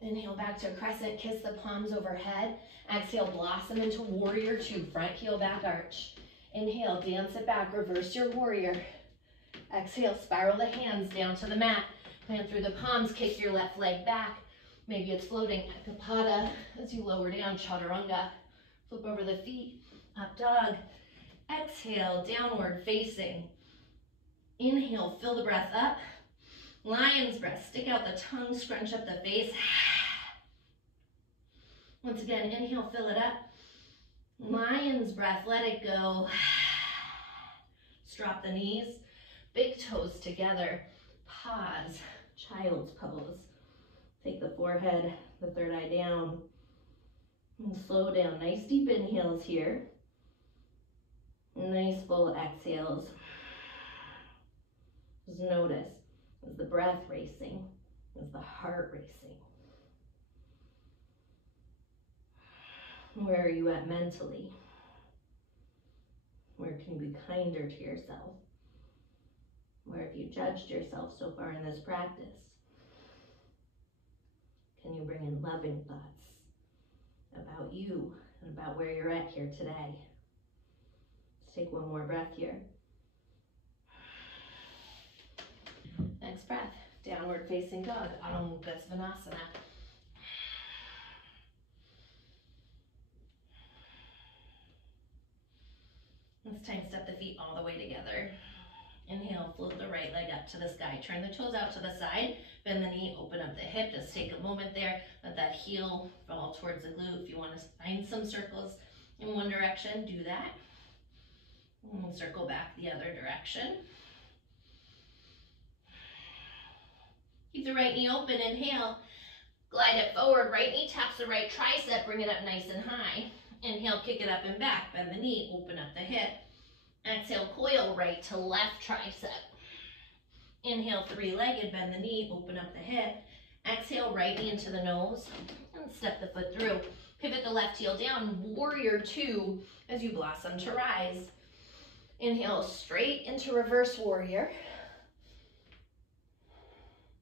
Inhale back to crescent, kiss the palms overhead. Exhale, blossom into warrior two, front heel back arch. Inhale, dance it back, reverse your warrior. Exhale, spiral the hands down to the mat. Plant through the palms, kick your left leg back. Maybe it's floating Ekapada as you lower down, chaturanga. Flip over the feet, up dog. Exhale, downward facing. Inhale, fill the breath up. Lion's breath, stick out the tongue, scrunch up the face. Once again, inhale, fill it up. Lion's breath, let it go. Drop the knees, big toes together. Pause, child's pose. Take the forehead, the third eye down. And slow down, nice deep inhales here. Nice full exhales. Just notice, is the breath racing? Is the heart racing? Where are you at mentally? Where can you be kinder to yourself? Where have you judged yourself so far in this practice? Can you bring in loving thoughts about you and about where you're at here today? Let's take one more breath here. Next breath, downward facing dog, Adho Mukha Svanasana. This time, step the feet all the way together. Inhale, float the right leg up to the sky. Turn the toes out to the side. Bend the knee, open up the hip. Just take a moment there. Let that heel fall towards the glute. If you want to find some circles in one direction, do that. And circle back the other direction. Keep the right knee open. Inhale. Glide it forward. Right knee taps the right tricep. Bring it up nice and high. Inhale, kick it up and back. Bend the knee, open up the hip. Exhale, coil right to left tricep. Inhale, three-legged, bend the knee, open up the hip. Exhale, right knee into the nose, and step the foot through. Pivot the left heel down, warrior two, as you blossom to rise. Inhale, straight into reverse warrior.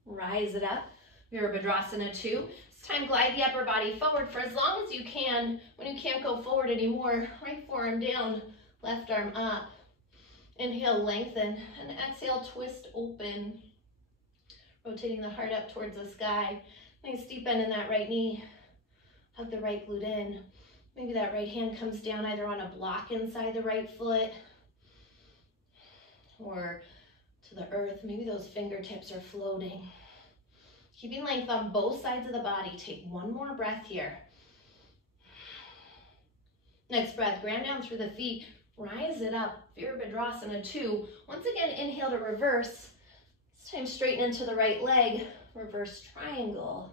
Rise it up, Virabhadrasana 2. This time, glide the upper body forward for as long as you can. When you can't go forward anymore, right forearm down, left arm up. Inhale, lengthen, and exhale, twist open. Rotating the heart up towards the sky. Nice deep bend in that right knee. Hug the right glute in. Maybe that right hand comes down either on a block inside the right foot or to the earth. Maybe those fingertips are floating. Keeping length on both sides of the body. Take one more breath here. Next breath, ground down through the feet. Rise it up, Virabhadrasana 2. Once again, inhale to reverse. This time straighten into the right leg, reverse triangle.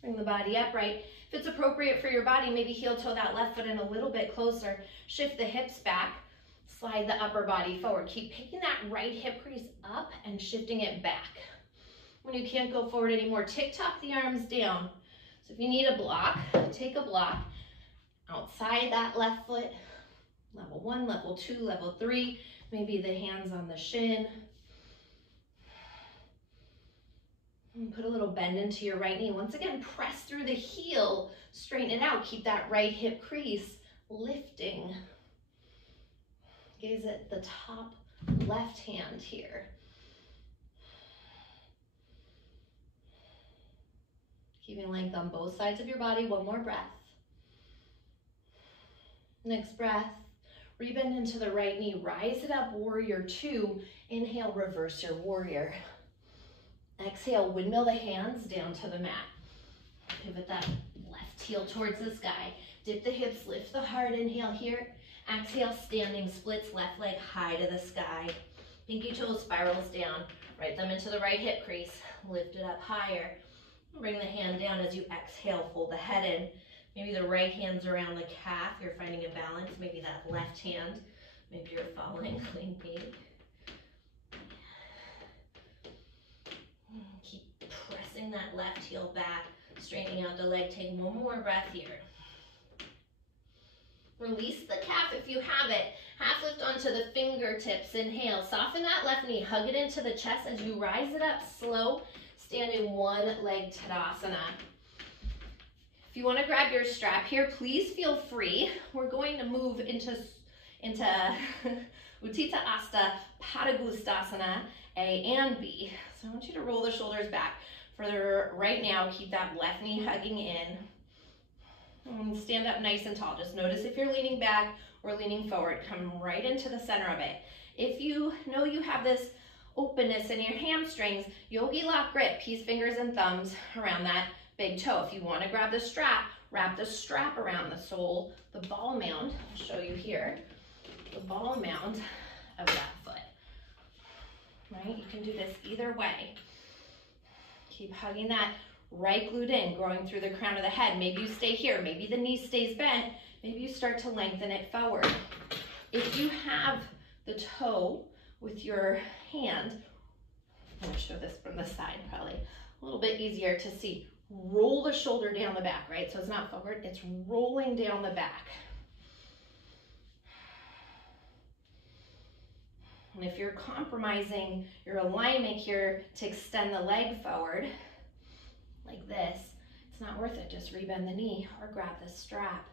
Bring the body upright. If it's appropriate for your body, maybe heel toe that left foot in a little bit closer. Shift the hips back, slide the upper body forward. Keep picking that right hip crease up and shifting it back. When you can't go forward anymore, tick-tock the arms down. So if you need a block, take a block. Outside that left foot, level 1, level 2, level 3, maybe the hands on the shin. And put a little bend into your right knee. Once again, press through the heel, straighten it out. Keep that right hip crease lifting. Gaze at the top left hand here. Keeping length on both sides of your body. One more breath. Next breath, rebend into the right knee, rise it up, warrior 2. Inhale, reverse your warrior. Exhale, windmill the hands down to the mat. Pivot that left heel towards the sky. Dip the hips, lift the heart, inhale here. Exhale, standing splits, left leg high to the sky. Pinky toe spirals down, right thumb into the right hip crease. Lift it up higher. Bring the hand down as you exhale, fold the head in. Maybe the right hand's around the calf, you're finding a balance. Maybe that left hand, maybe you're following clean feet. Keep pressing that left heel back, straightening out the leg. Take one more breath here. Release the calf if you have it. Half lift onto the fingertips. Inhale, soften that left knee, hug it into the chest as you rise it up slow, stand in one leg Tadasana. If you want to grab your strap here, please feel free. We're going to move into Utthita Hasta Padangusthasana, A and B. So I want you to roll the shoulders back. For right now, keep that left knee hugging in. And stand up nice and tall. Just notice if you're leaning back or leaning forward. Come right into the center of it. If you know you have this openness in your hamstrings, yogi lock grip, peace fingers and thumbs around that big toe. If you want to grab the strap, wrap the strap around the sole, the ball mound. I'll show you here. The ball mound of that foot. Right? You can do this either way. Keep hugging that right glute in, growing through the crown of the head. Maybe you stay here. Maybe the knee stays bent. Maybe you start to lengthen it forward. If you have the toe with your hand, I'm going to show this from the side, probably a little bit easier to see. Roll the shoulder down the back, right? So it's not forward, it's rolling down the back. And if you're compromising your alignment here to extend the leg forward, like this, it's not worth it. Just rebend the knee or grab the strap.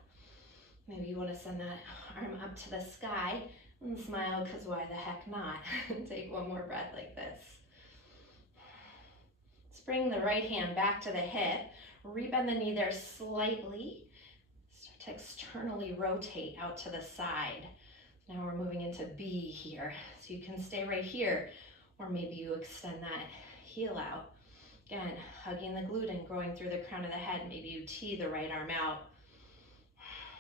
Maybe you want to send that arm up to the sky and smile, because why the heck not? Take one more breath like this. Bring the right hand back to the hip. Rebend the knee there slightly. Start to externally rotate out to the side. Now we're moving into B here. So you can stay right here, or maybe you extend that heel out. Again, hugging the glute and growing through the crown of the head. Maybe you tee the right arm out.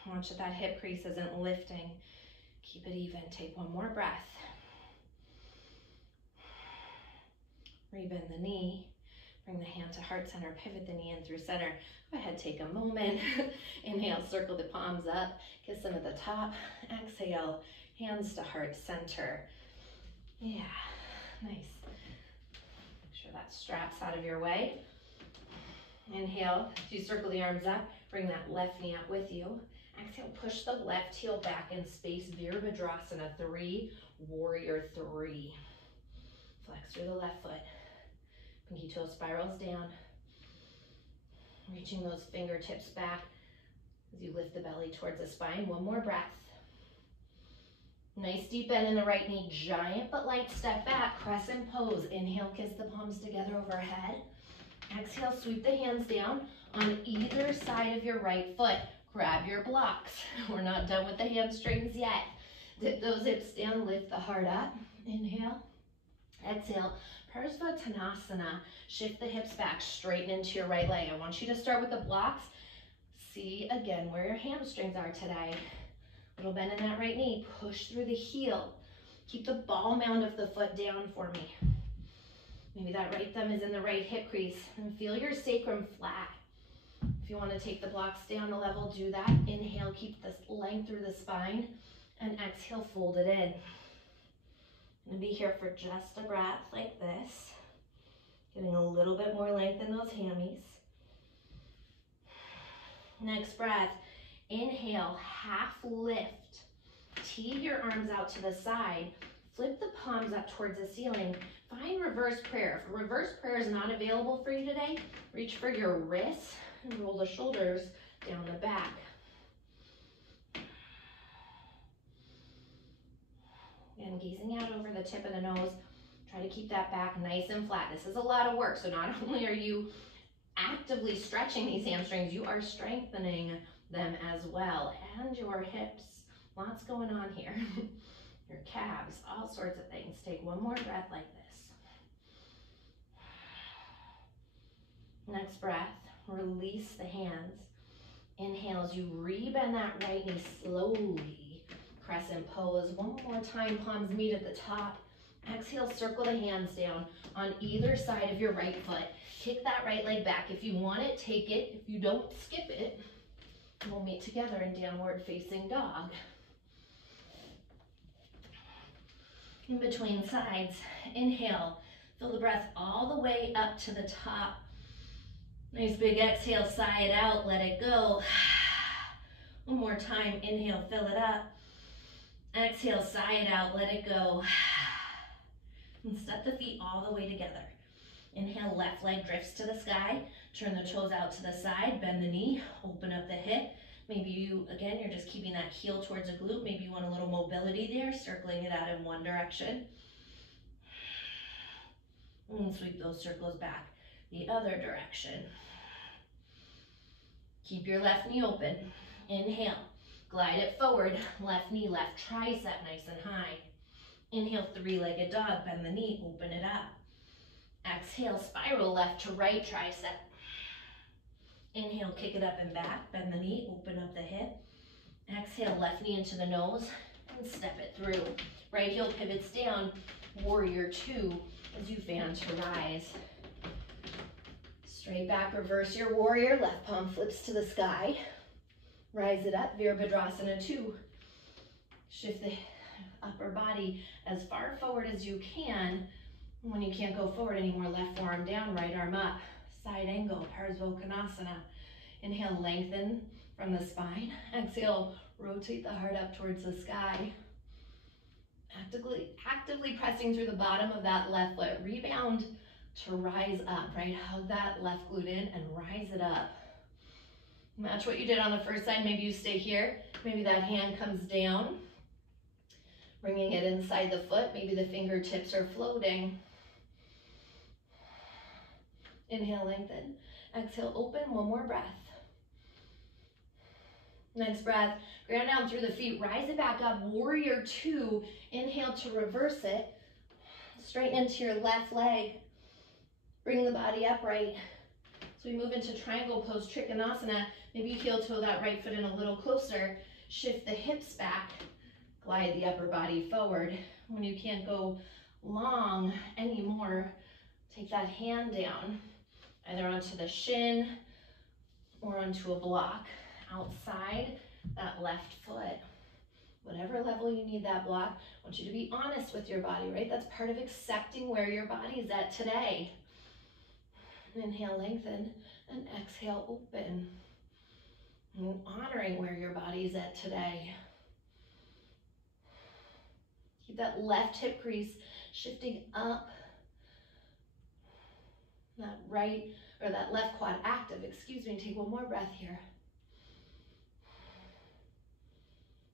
Watch that that hip crease isn't lifting. Keep it even. Take one more breath. Rebend the knee. Bring the hand to heart center, pivot the knee in through center. Go ahead, take a moment. Inhale, circle the palms up, kiss them at the top. Exhale, hands to heart center. Yeah, nice. Make sure that strap's out of your way. Inhale, as you circle the arms up, bring that left knee up with you. Exhale, push the left heel back in space, Virabhadrasana 3, Warrior 3. Flex through the left foot. Pinky toe spirals down, reaching those fingertips back as you lift the belly towards the spine. One more breath. Nice deep bend in the right knee, giant but light step back, crescent pose. Inhale, kiss the palms together overhead. Exhale, sweep the hands down on either side of your right foot. Grab your blocks. We're not done with the hamstrings yet. Dip those hips down, lift the heart up. Inhale, exhale. Parsvottanasana, shift the hips back, straighten into your right leg. I want you to start with the blocks. See again where your hamstrings are today. Little bend in that right knee, push through the heel. Keep the ball mound of the foot down for me. Maybe that right thumb is in the right hip crease, and feel your sacrum flat. If you want to take the blocks down a level, do that. Inhale, keep this length through the spine, and exhale, fold it in. I'm going to be here for just a breath like this. Getting a little bit more length in those hammies. Next breath, inhale, half lift. Tee your arms out to the side. Flip the palms up towards the ceiling. Find reverse prayer. If reverse prayer is not available for you today, reach for your wrists and roll the shoulders down the back. And gazing out over the tip of the nose, try to keep that back nice and flat. This is a lot of work, so not only are you actively stretching these hamstrings, you are strengthening them as well. And your hips, lots going on here. Your calves, all sorts of things. Take one more breath like this. Next breath, release the hands. Inhale as you rebend that right knee slowly. Crescent pose. One more time, palms meet at the top. Exhale, circle the hands down on either side of your right foot. Kick that right leg back. If you want it, take it. If you don't, skip it. We'll meet together in downward facing dog. In between sides, inhale. Feel the breath all the way up to the top. Nice big exhale, sigh it out, let it go. One more time, inhale, fill it up. Exhale, sigh it out, let it go. And step the feet all the way together. Inhale, left leg drifts to the sky. Turn the toes out to the side, bend the knee, open up the hip. Maybe you, again, you're just keeping that heel towards a glute. Maybe you want a little mobility there, circling it out in one direction. And sweep those circles back the other direction. Keep your left knee open. Inhale, glide it forward. Left knee, left tricep nice and high. Inhale, three-legged dog, bend the knee, open it up. Exhale, spiral left to right tricep. Inhale, kick it up and back, bend the knee, open up the hip. Exhale, left knee into the nose and step it through. Right heel pivots down, warrior two as you fan to rise. Straight back, reverse your warrior, left palm flips to the sky. Rise it up, Virabhadrasana 2. Shift the upper body as far forward as you can. When you can't go forward anymore, left forearm down, right arm up. Side angle, Parsvottanasana. Inhale, lengthen from the spine. Exhale, rotate the heart up towards the sky. Actively pressing through the bottom of that left foot. Rebound to rise up, right? Hug that left glute in and rise it up. Match what you did on the first side. Maybe you stay here. Maybe that hand comes down, bringing it inside the foot. Maybe the fingertips are floating. Inhale, lengthen. Exhale, open. One more breath. Next breath, ground down through the feet. Rise it back up. Warrior two. Inhale to reverse it. Straighten into your left leg. Bring the body upright. So we move into triangle pose, Trikonasana. Maybe heel toe that right foot in a little closer. Shift the hips back. Glide the upper body forward. When you can't go long anymore, take that hand down, either onto the shin or onto a block outside that left foot. Whatever level you need that block, I want you to be honest with your body, right? That's part of accepting where your body is at today. Inhale, lengthen, and exhale, open. And honoring where your body is at today. Keep that left hip crease shifting up. That right, or that left quad active, excuse me. Take one more breath here.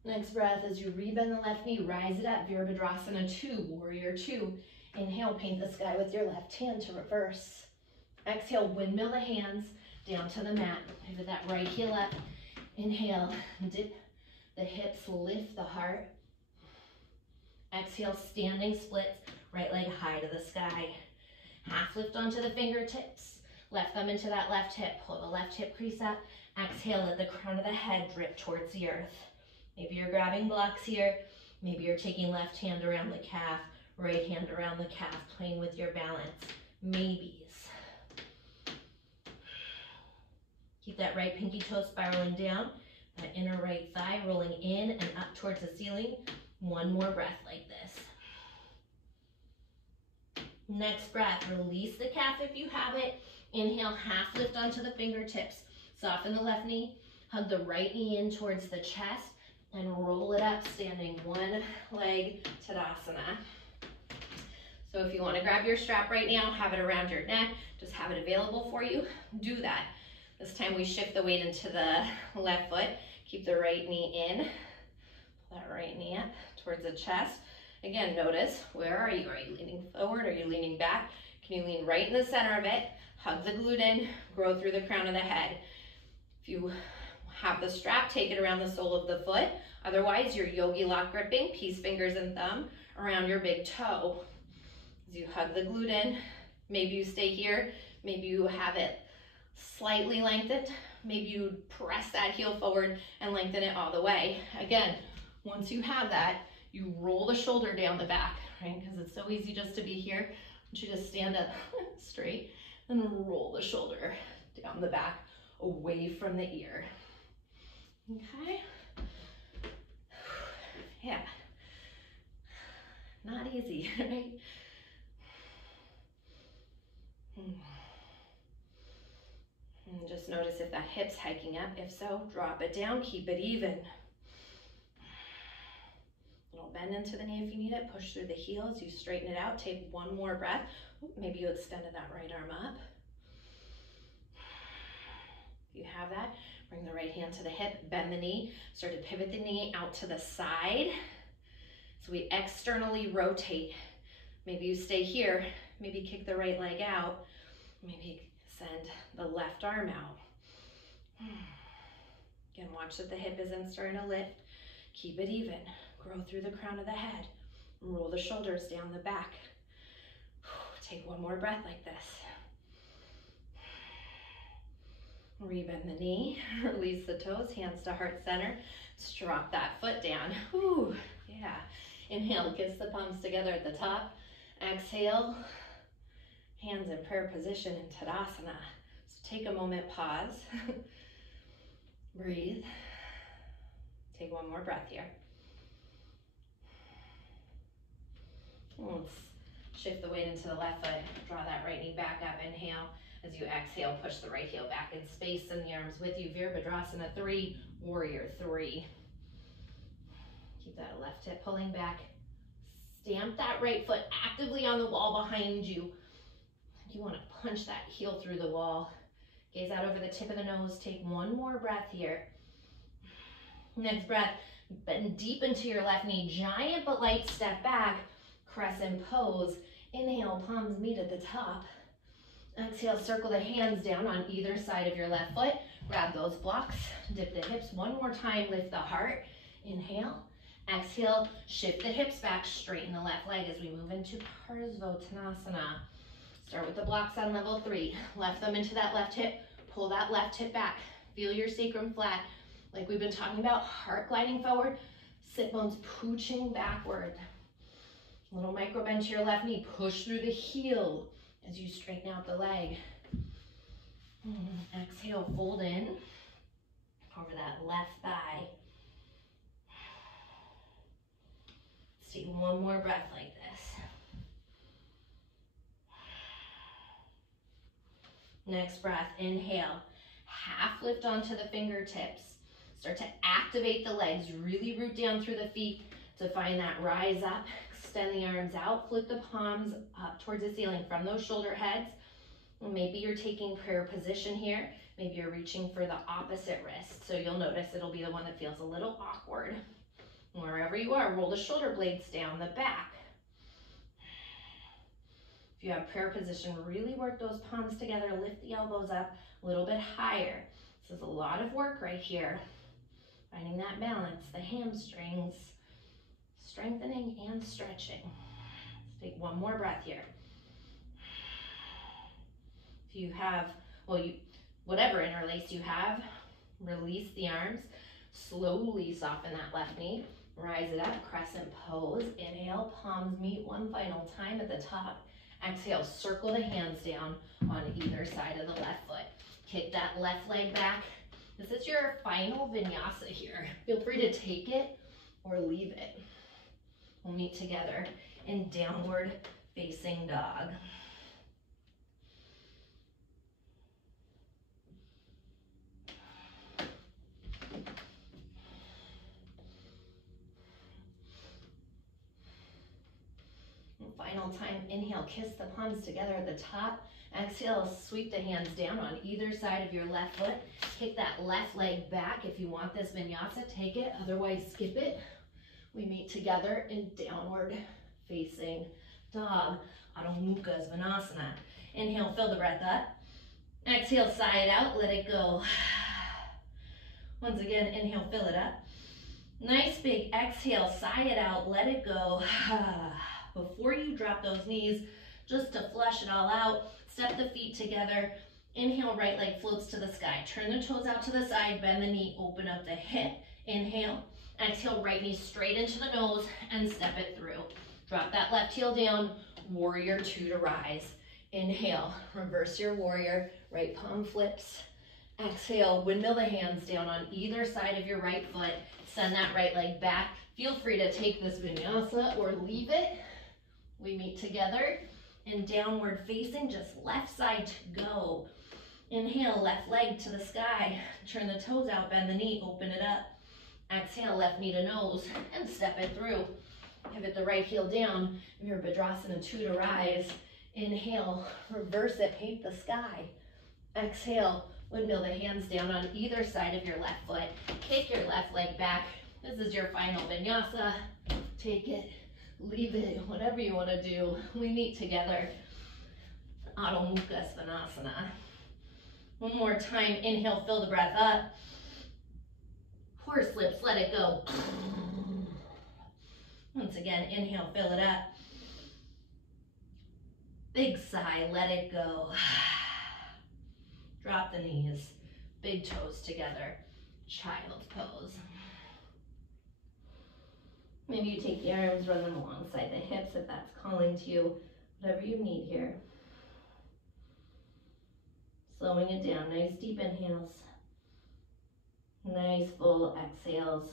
Next breath, as you rebend the left knee, rise it up, Virabhadrasana 2, warrior 2. Inhale, paint the sky with your left hand to reverse. Exhale, windmill the hands down to the mat. Pivot that right heel up. Inhale, dip the hips, lift the heart. Exhale, standing splits, right leg high to the sky. Half lift onto the fingertips. Left thumb into that left hip. Pull the left hip crease up. Exhale, let the crown of the head drip towards the earth. Maybe you're grabbing blocks here. Maybe you're taking left hand around the calf, right hand around the calf, playing with your balance. Maybes. Keep that right pinky toe spiraling down. That inner right thigh rolling in and up towards the ceiling. One more breath like this. Next breath, release the calf if you have it. Inhale, half lift onto the fingertips. Soften the left knee. Hug the right knee in towards the chest and roll it up, standing one leg Tadasana. So if you want to grab your strap right now, have it around your neck, just have it available for you, do that. This time we shift the weight into the left foot. Keep the right knee in. Pull that right knee up towards the chest. Again, notice, where are you? Are you leaning forward? Are you leaning back? Can you lean right in the center of it? Hug the glute in, grow through the crown of the head. If you have the strap, take it around the sole of the foot. Otherwise, you're yogi lock gripping, peace fingers and thumb around your big toe. As you hug the glute in, maybe you stay here, maybe you have it slightly lengthened, maybe you press that heel forward and lengthen it all the way. Again, once you have that, you roll the shoulder down the back, right? Because it's so easy just to be here. I want you to stand up straight and roll the shoulder down the back, away from the ear. Okay? Yeah. Not easy, right? And just notice if that hip's hiking up. If so, drop it down, keep it even. Little bend into the knee if you need it. Push through the heels. You straighten it out. Take one more breath. Maybe you extended that right arm up. If you have that, bring the right hand to the hip, bend the knee, start to pivot the knee out to the side. So we externally rotate. Maybe you stay here, maybe kick the right leg out, maybe send the left arm out. Again, watch that the hip isn't starting to lift. Keep it even. Grow through the crown of the head. Roll the shoulders down the back. Take one more breath like this. Rebend the knee, release the toes, hands to heart center. Just drop that foot down. Whew, yeah. Inhale, kiss the palms together at the top. Exhale, hands in prayer position in Tadasana. So take a moment, pause. Breathe. Take one more breath here. Let's shift the weight into the left foot. Draw that right knee back up. Inhale. As you exhale, push the right heel back in space and the arms with you. Virabhadrasana 3, Warrior 3. Keep that left hip pulling back. Stamp that right foot actively on the wall behind you. You want to punch that heel through the wall. Gaze out over the tip of the nose. Take one more breath here. Next breath, bend deep into your left knee. Giant but light step back. Crescent pose. Inhale, palms meet at the top. Exhale, circle the hands down on either side of your left foot. Grab those blocks, dip the hips one more time, lift the heart. Inhale. Exhale, shift the hips back, straighten the left leg as we move into Parsvottanasana. Start with the blocks on level 3. Left thumb into that left hip, pull that left hip back. Feel your sacrum flat. Like we've been talking about, heart gliding forward, sit bones pooching backward. Little micro bend to your left knee, push through the heel as you straighten out the leg. Exhale, fold in over that left thigh. Let's take one more breath like this. Next breath, inhale. Half lift onto the fingertips. Start to activate the legs. Really root down through the feet to find that rise up. Extend the arms out, flip the palms up towards the ceiling from those shoulder heads. Maybe you're taking prayer position here. Maybe you're reaching for the opposite wrist. So you'll notice it'll be the one that feels a little awkward. Wherever you are, roll the shoulder blades down the back. If you have prayer position, really work those palms together, lift the elbows up a little bit higher. This is a lot of work right here. Finding that balance, the hamstrings, strengthening and stretching. Let's take one more breath here. If you have, whatever interlace you have, release the arms. Slowly soften that left knee. Rise it up, crescent pose. Inhale, palms meet one final time at the top. Exhale, circle the hands down on either side of the left foot. Kick that left leg back. This is your final vinyasa here. Feel free to take it or leave it. We'll meet together in downward facing dog. Final time, inhale, kiss the palms together at the top. Exhale, sweep the hands down on either side of your left foot. Kick that left leg back. If you want this vinyasa, take it. Otherwise, skip it. We meet together in downward facing dog. Adho Mukha Svanasana. Inhale, fill the breath up. Exhale, sigh it out, let it go. Once again, inhale, fill it up. Nice big exhale, sigh it out, let it go. Before you drop those knees, just to flush it all out, step the feet together. Inhale, right leg floats to the sky. Turn the toes out to the side, bend the knee, open up the hip. Inhale. Exhale, right knee straight into the nose and step it through. Drop that left heel down, warrior 2 to rise. Inhale, reverse your warrior, right palm flips. Exhale, windmill the hands down on either side of your right foot. Send that right leg back. Feel free to take this vinyasa or leave it. We meet together in downward facing, just left side to go. Inhale, left leg to the sky. Turn the toes out, bend the knee, open it up. Exhale, left knee to nose and step it through. Pivot the right heel down. Virabhadrasana 2 to rise. Inhale, reverse it, paint the sky. Exhale, windmill the hands down on either side of your left foot. Kick your left leg back. This is your final vinyasa. Take it, leave it, whatever you want to do. We meet together. Adho Mukha Svanasana. One more time, inhale, fill the breath up. Horse lips, let it go. Once again, inhale, fill it up. Big sigh, let it go. Drop the knees, big toes together, child's pose. Maybe you take the arms, run them alongside the hips if that's calling to you, whatever you need here. Slowing it down, nice deep inhales, nice full exhales.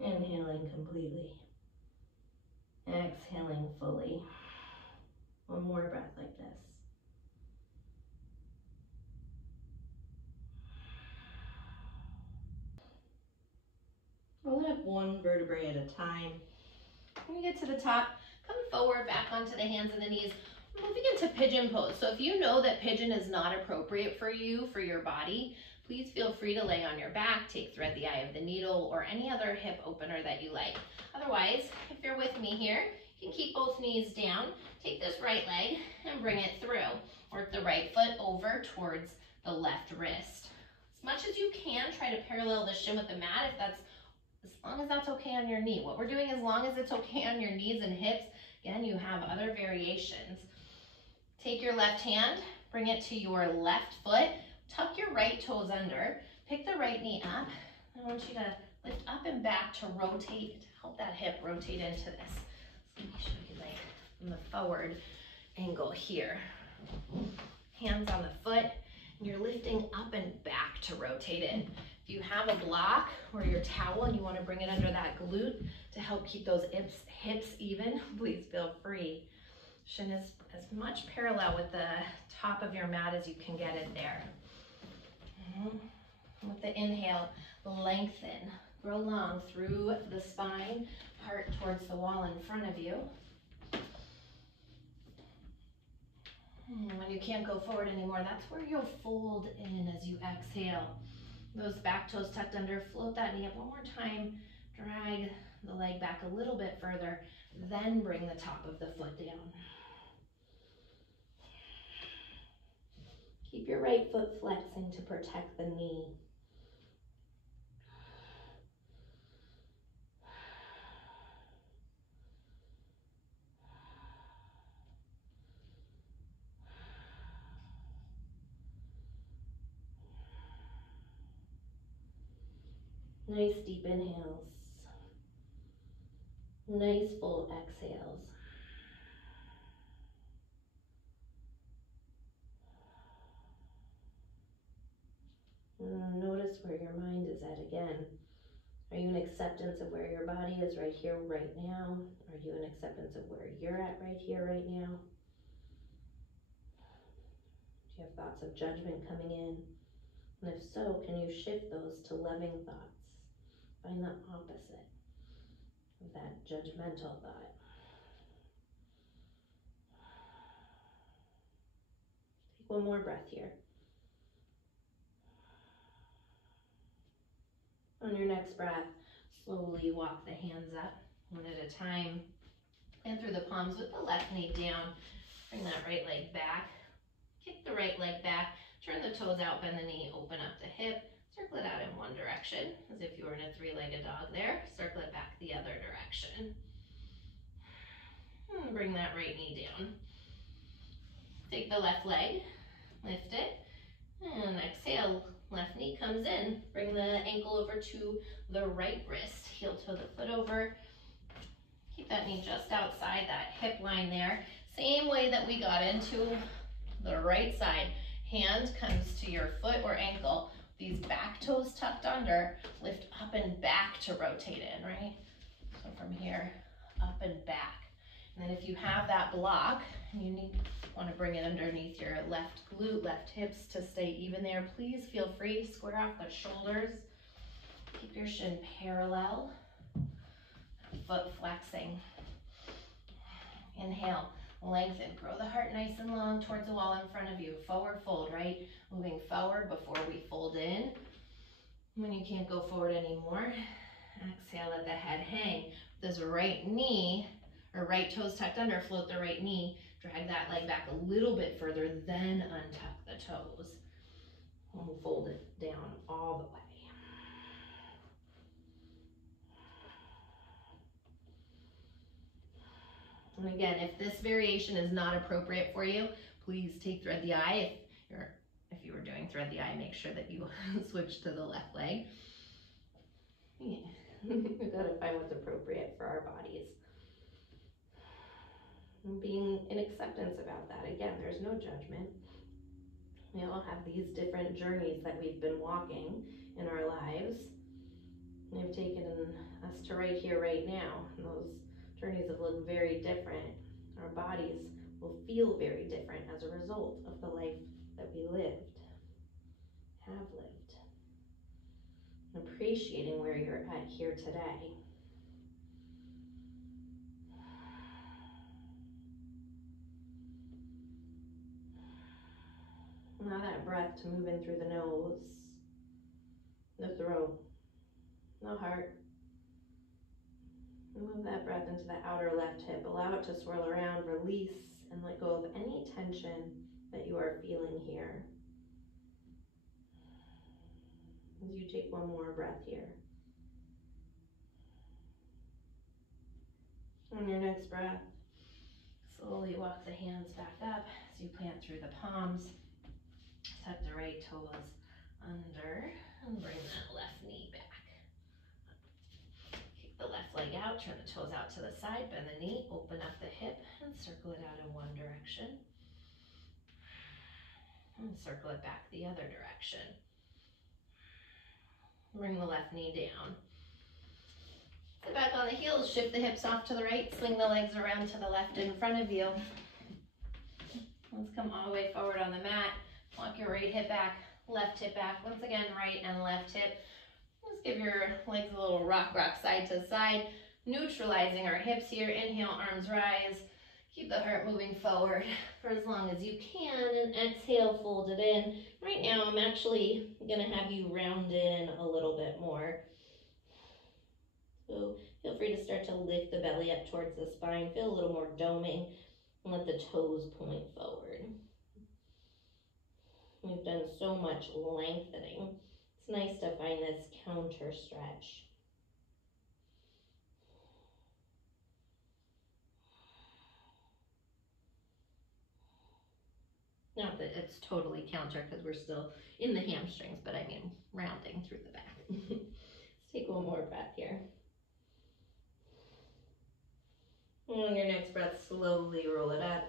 Inhaling completely, exhaling fully. One more breath like this. Roll it up one vertebrae at a time. When you get to the top, come forward, back onto the hands and the knees. Moving into pigeon pose. So if you know that pigeon is not appropriate for you, for your body, please feel free to lay on your back, take thread the eye of the needle, or any other hip opener that you like. Otherwise, if you're with me here, you can keep both knees down, take this right leg and bring it through. Work the right foot over towards the left wrist. As much as you can, try to parallel the shin with the mat as long as that's okay on your knee. What we're doing, as long as it's okay on your knees and hips, again, you have other variations. Take your left hand, bring it to your left foot, tuck your right toes under, pick the right knee up. I want you to lift up and back to rotate, to help that hip rotate into this. So let me show you like from the forward angle here. Hands on the foot, and you're lifting up and back to rotate in. If you have a block or your towel and you want to bring it under that glute to help keep those hips even, please feel free. Shin is as much parallel with the top of your mat as you can get it there. With the inhale, lengthen, grow long through the spine, heart towards the wall in front of you. When you can't go forward anymore, that's where you'll fold in as you exhale. Those back toes tucked under, float that knee up one more time, drag the leg back a little bit further, then bring the top of the foot down. Keep your right foot flexing to protect the knee. Nice deep inhales. Nice full exhales. Notice where your mind is at again. Are you in acceptance of where your body is right here, right now? Are you in acceptance of where you're at right here, right now? Do you have thoughts of judgment coming in? And if so, can you shift those to loving thoughts? Find the opposite of that judgmental thought. Take one more breath here. On your next breath, slowly walk the hands up one at a time and through the palms with the left knee down. Bring that right leg back. Kick the right leg back. Turn the toes out, bend the knee, open up the hip. Circle it out in one direction as if you were in a three-legged dog there. Circle it back the other direction. And bring that right knee down. Take the left leg, lift it, and exhale. Left knee comes in. Bring the ankle over to the right wrist. Heel toe the foot over. Keep that knee just outside that hip line there. Same way that we got into the right side. Hand comes to your foot or ankle. These back toes tucked under. Lift up and back to rotate in, right? So from here, up and back. And if you have that block, you want to bring it underneath your left glute, left hips to stay even there. Please feel free, square off the shoulders. Keep your shin parallel, foot flexing. Inhale, lengthen, grow the heart nice and long towards the wall in front of you. Forward fold, right? Moving forward before we fold in. When you can't go forward anymore, exhale, let the head hang. This right knee, or right toes tucked under, float the right knee. Drag that leg back a little bit further, then untuck the toes. And fold it down all the way. And again, if this variation is not appropriate for you, please take thread the eye. If you were doing thread the eye, make sure that you switch to the left leg. Yeah. We've got to find what's appropriate for our bodies. And being in acceptance about that. Again, there's no judgment. We all have these different journeys that we've been walking in our lives. And they've taken us to right here, right now. And those journeys have looked very different. Our bodies will feel very different as a result of the life that we have lived. And appreciating where you're at here today. Allow that breath to move in through the nose, the throat, the heart. Move that breath into the outer left hip. Allow it to swirl around, release, and let go of any tension that you are feeling here. As you take one more breath here. On your next breath, slowly walk the hands back up as you plant through the palms. Tuck the right toes under and bring that left knee back. Kick the left leg out, turn the toes out to the side, bend the knee, open up the hip, and circle it out in one direction. And circle it back the other direction. Bring the left knee down. Sit back on the heels, shift the hips off to the right, swing the legs around to the left in front of you. Let's come all the way forward on the mat. Walk your right hip back, left hip back. Once again, right and left hip. Just give your legs a little rock side to side. Neutralizing our hips here. Inhale, arms rise. Keep the heart moving forward for as long as you can. And exhale, fold it in. Right now, I'm actually going to have you round in a little bit more. So feel free to start to lift the belly up towards the spine. Feel a little more doming and let the toes point forward. We've done so much lengthening. It's nice to find this counter stretch. Not that it's totally counter because we're still in the hamstrings, but I mean rounding through the back. Let's take one more breath here. And on your next breath, slowly roll it up,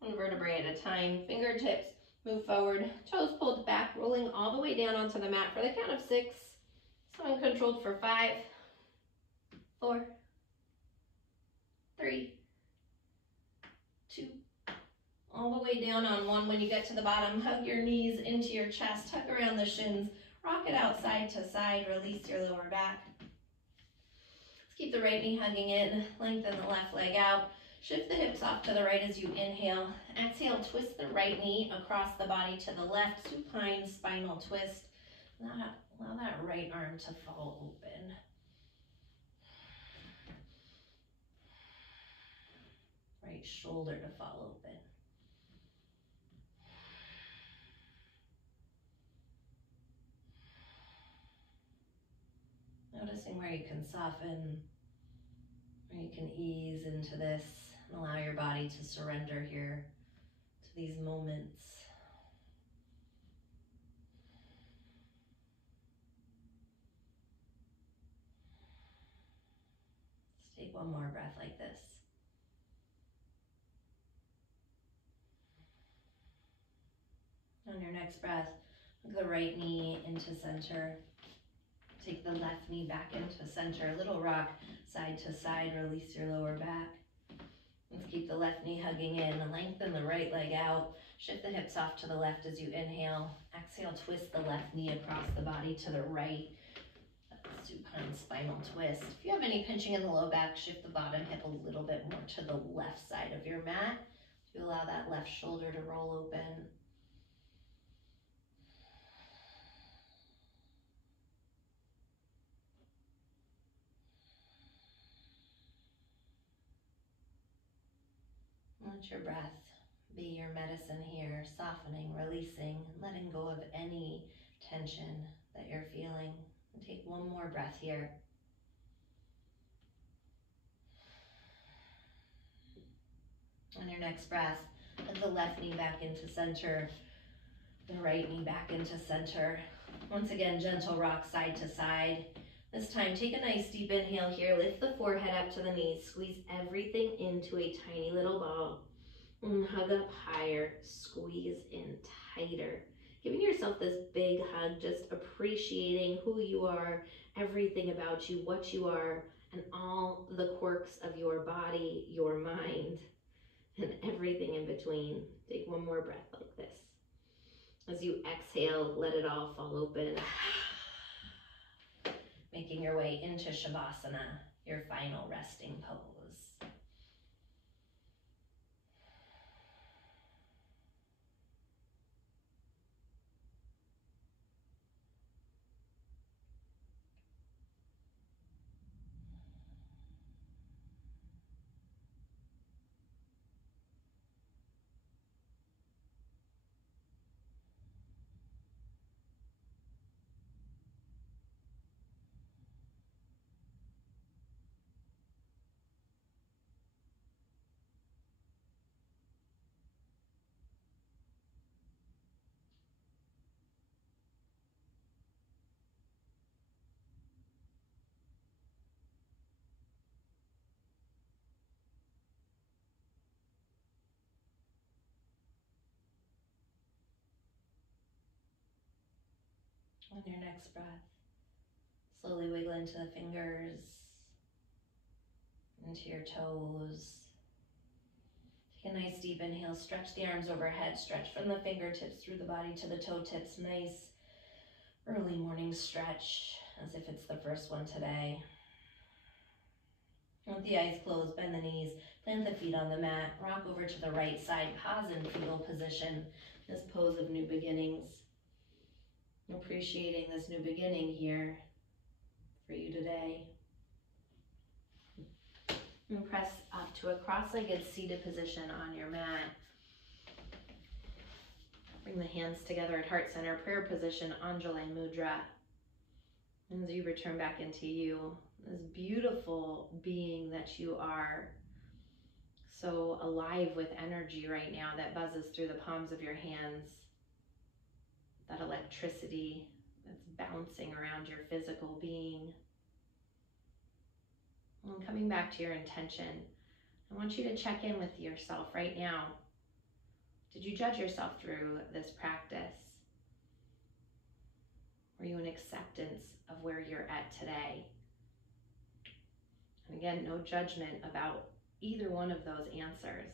one vertebrae at a time. Fingertips move forward, toes pulled back, rolling all the way down onto the mat for the count of 6. So uncontrolled for 5, 4, 3, 2. All the way down on 1. When you get to the bottom, hug your knees into your chest, tuck around the shins, rock it out side to side, release your lower back. Let's keep the right knee hugging in, lengthen the left leg out. Shift the hips off to the right as you inhale. Exhale, twist the right knee across the body to the left, supine spinal twist. Allow that right arm to fall open. Right shoulder to fall open. Noticing where you can soften, where you can ease into this. Allow your body to surrender here to these moments. Let's take one more breath like this. On your next breath, hook the right knee into center. Take the left knee back into center. Little rock side to side. Release your lower back. Let's keep the left knee hugging in, and lengthen the right leg out. Shift the hips off to the left as you inhale. Exhale, twist the left knee across the body to the right. Supine spinal twist. If you have any pinching in the low back, shift the bottom hip a little bit more to the left side of your mat. You allow that left shoulder to roll open. Let your breath be your medicine here, softening, releasing, and letting go of any tension that you're feeling. And take one more breath here. On your next breath, put the left knee back into center, the right knee back into center. Once again, gentle rock side to side. This time, take a nice deep inhale here. Lift the forehead up to the knees. Squeeze everything into a tiny little ball. And hug up higher. Squeeze in tighter. Giving yourself this big hug, just appreciating who you are, everything about you, what you are, and all the quirks of your body, your mind, and everything in between. Take one more breath like this. As you exhale, let it all fall open. Making your way into Shavasana, your final resting pose. On your next breath, slowly wiggle into the fingers, into your toes. Take a nice deep inhale, stretch the arms overhead, stretch from the fingertips through the body to the toe tips. Nice early morning stretch, as if it's the first one today. With the eyes closed, bend the knees, plant the feet on the mat, rock over to the right side, pause in fetal position, this pose of new beginnings. Appreciating this new beginning here for you today. And press up to a cross-legged seated position on your mat. Bring the hands together at heart center, prayer position, Anjali Mudra. And as you return back into you, this beautiful being that you are, so alive with energy right now that buzzes through the palms of your hands. That electricity that's bouncing around your physical being. And coming back to your intention, I want you to check in with yourself right now. Did you judge yourself through this practice? Were you in acceptance of where you're at today? And again, no judgment about either one of those answers.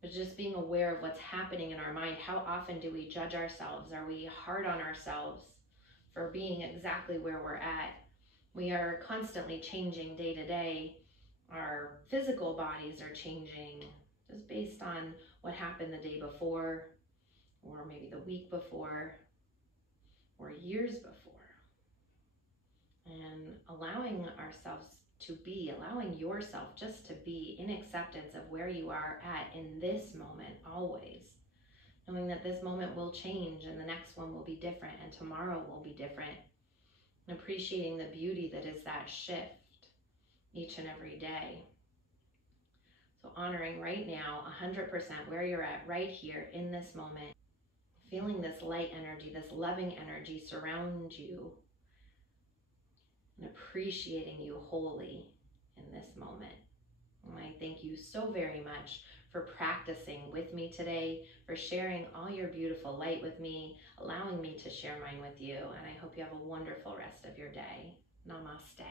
But just being aware of what's happening in our mind. How often do we judge ourselves? Are we hard on ourselves for being exactly where we're at? We are constantly changing day to day. Our physical bodies are changing just based on what happened the day before, or maybe the week before, or years before. And allowing ourselves to be, allowing yourself just to be in acceptance of where you are at in this moment always. Knowing that this moment will change and the next one will be different and tomorrow will be different. And appreciating the beauty that is that shift each and every day. So honoring right now 100% where you're at right here in this moment. Feeling this light energy, this loving energy surround you. And appreciating you wholly in this moment. And I thank you so very much for practicing with me today, for sharing all your beautiful light with me, allowing me to share mine with you. And I hope you have a wonderful rest of your day. Namaste.